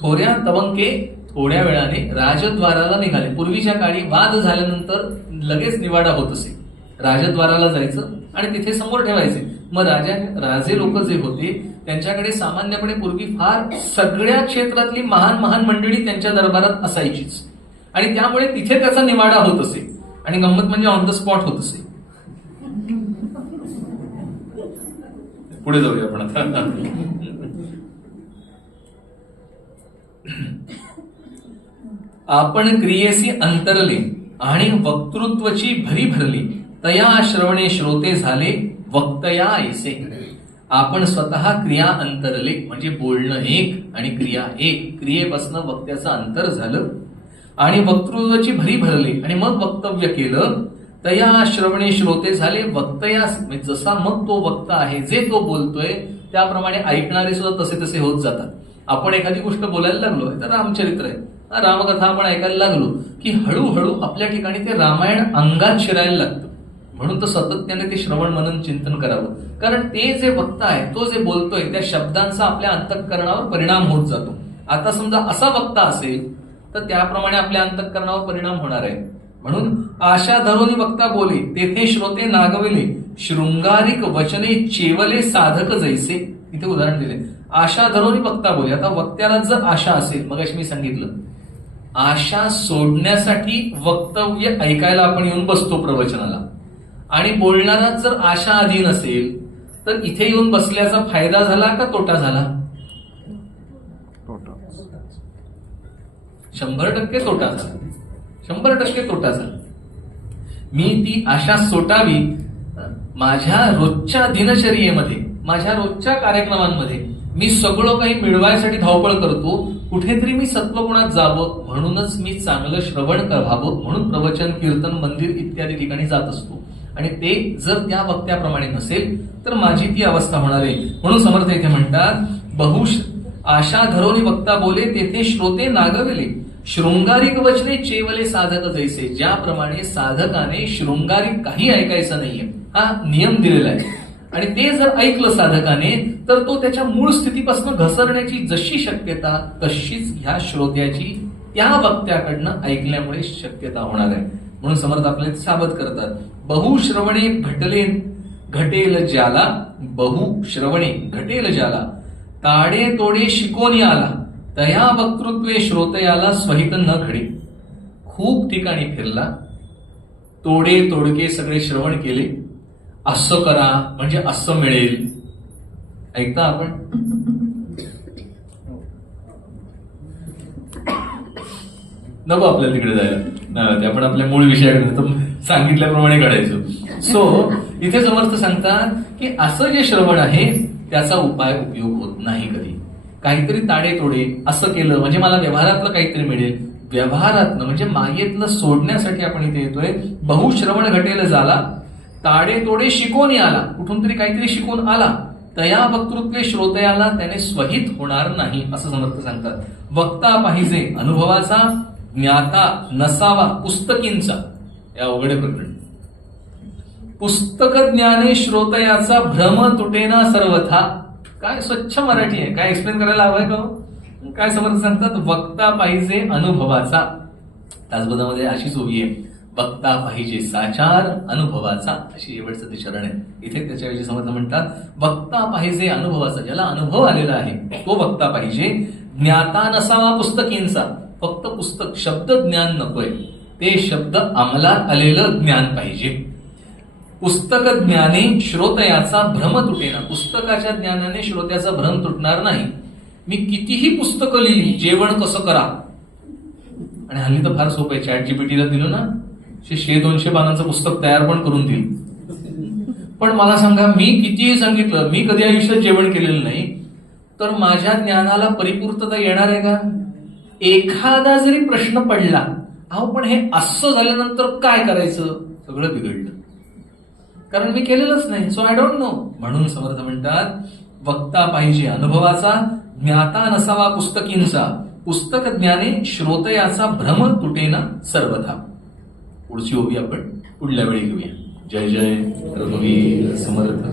थोऱ्या तबके थोड्या वेळाने राजद्वाराला निघाले. पूर्वीच्या काळी वाद झाल्यानंतर लगेच निवाडा होत असे. राजद्वाराला जायचं आणि तिथे समोर ठेवायचे. मग राजे लोक जे होते त्यांच्याकडे सामान्यपणे पूर्वी फार सगळ्या क्षेत्रातली महान महान मंडळी त्यांच्या दरबारात असायचीच आणि त्यामुळे तिथे त्याचा निवाडा होत असे आणि गंमत म्हणजे ऑन द स्पॉट होत असे. पुढे जाऊया आपण आता. आपण क्रियेसी अंतरले आणि वक्तृत्वची भरी भरली, तया श्रवणे श्रोते झाले वक्तया ऐसे. आपण स्वतः क्रिया अंतरले म्हणजे बोलणं एक आणि क्रिया एक, क्रियेपासून वक्त्याचं अंतर झालं आणि वक्तृत्वाची भरी भरली आणि मग वक्तव्य केलं. तया श्रवणे श्रोते झाले वक्तया, म्हणजे जसा मग तो वक्ता आहे जे तो बोलतोय त्याप्रमाणे ऐकणारे सुद्धा तसे तसे होत जातात. आपण एखादी गोष्ट बोलायला लागलो तर रामचरित्र आहे, रामकथा आपण ऐकायला लागलो की हळूहळू आपल्या ठिकाणी ते रामायण अंगात शिरायला लागतं. म्हणून तर सातत्याने ते श्रवण मनन चिंतन करावं, कारण ते जे वक्ता आहे तो जे बोलतोय त्या शब्दांचा आपल्या अंतःकरणावर परिणाम होत जातो. आता समजा असा वक्ता असेल तर त्याप्रमाणे आपल्या अंतःकरणावर परिणाम होणार आहे. म्हणून आशा धरून वक्ता बोले तेथे श्रोते नागविले, शृंगारिक वचने चेवले साधक जैसे. इथे उदाहरण दिले, आशा धरून वक्ता बोले. आता वक्त्याला जर आशा असेल, मग मी सांगितलं आशा सोडण्यासाठी वक्तव्य ऐकायला आपण येऊन बसतो प्रवचनाला, आणि बोलणारा जर आशा अधीन असेल तर इथे येऊन बसल्याचा फायदा झाला का तोटा झाला? 100% तोटा झाला, 100% तोटा झाला. मी ती आशा सोटावी माझ्या रोजच्या दिनचर्येमध्ये, माझ्या रोजच्या कार्यक्रमांमध्ये मी सगळं काही मिळवायसाठी धावपळ करतो, कुठेतरी मी सत्वगुणात जावं म्हणूनच मी चांगलं श्रवण व्हावं म्हणून प्रवचन कीर्तन मंदिर इत्यादी ठिकाणी जात असतो. आणि ते जर त्या वक्त्याप्रमाणे नसेल तर माझी ती अवस्था होणार आहे. म्हणून समर्थ इथे म्हणतात, बहुश आशा धरोनी वक्ता बोले तेथे श्रोते नागविले, शृंगारिक वचने चेवले साधक जैसे. ज्याप्रमाणे साधकाने शृंगारिक काही ऐकायचं नाहीये हा नियम दिलेला आहे, आणि ते जर ऐकलं साधकाने तर तो त्याच्या मूळ स्थितीपासून घसरण्याची जशी शक्यता तशीच ह्या श्रोत्याची त्या वक्त्याकडनं ऐकल्यामुळे शक्यता होणार आहे. म्हणून समर्थ आपल्याला सावध करतात, बहुश्रवणे घटेल ज्याला, बहुश्रवणे घटेल ज्याला, ताडे तोडे शिकोनी आला, तया वक्तृत्वे श्रोतयाला स्वहित न घडे. खूप ठिकाणी फिरला, तोडे तोडके सगळे श्रवण केले, असं करा म्हणजे असं मिळेल. ऐकता आपण नको आपल्याला तिकडे जायला, ते आपण आपल्या मूळ विषयाकडे सांगितल्याप्रमाणे काढायचो. सो इथे समर्थ सांगतात की असं जे श्रवण आहे त्याचा उपयोग होत नाही कधी. काहीतरी ताडेतोडे असं केलं म्हणजे मला व्यवहारातलं काहीतरी मिळेल, व्यवहारातलं म्हणजे मागेतलं सोडण्यासाठी आपण इथे येतोय. बहुश्रवण घटेल झाला, ताडेतोडे शिकवून आला, कुठून तरी काहीतरी शिकून आला, तया वक्तृत्वे श्रोतयाला त्याने स्वहित होणार नाही असं समर्थ सांगतात. वक्ता पाहिजे अनुभवाचा, ज्ञाता नसावा पुस्तकींचा. या अवघडे प्रकरण. पुस्तक ज्ञाने श्रोतयाचा भ्रम तुटेना सर्वथा. काय स्वच्छ मराठी आहे, काय एक्सप्लेन करायला हवंय का? काय समर्थ सांगतात? वक्ता पाहिजे अनुभवाचा. दासबोधामध्ये अशीच ओवी आहे, वक्ता पाहिजे साचार अनुभवाचा, अशी शेवटचं ते चरण आहे. इथे त्याच्याविषयी समर्थ म्हणतात वक्ता पाहिजे अनुभवाचा, ज्याला अनुभव आलेला आहे तो वक्ता पाहिजे. ज्ञाता नसावा पुस्तकींचा, फक्त पुस्तक शब्द ज्ञान नकोय, ते शब्द अंमलात आलेलं ज्ञान पाहिजे. पुस्तक ज्ञाने श्रोतयाचा भ्रम तुटेना. पुस्तकाच्या ज्ञानाने श्रोत्याचा भ्रम तुटणार नाही. मी कितीही पुस्तकं लिहिली, जेवण कसं करा, आणि हल्ली तर फार सोपं आहे, चॅट जीपीटीला दिलं ना 100-200 पानांचं पुस्तक तयार पण करून देईल. पण मला सांगा, मी कितीही सांगितलं, मी कधी आयुष्यात जेवण केलेलं नाही, तर माझ्या ज्ञानाला परिपूर्तता येणार आहे का? एखादा जरी प्रश्न पडला, अहो पण हे असं झाल्यानंतर काय करायचं, सगळं बिघडलं, कारण मी केलेलंच नाही. So I don't know. म्हणून समर्थ म्हणतात वक्ता पाहिजे अनुभवाचा, ज्ञाता नसावा पुस्तकींचा. पुस्तक ज्ञाने श्रोतयाचा भ्रम तुटेना सर्वथा. पुढची ओवी आपण पुढल्या वेळी घेऊया. जय जय रघुवीर समर्थ.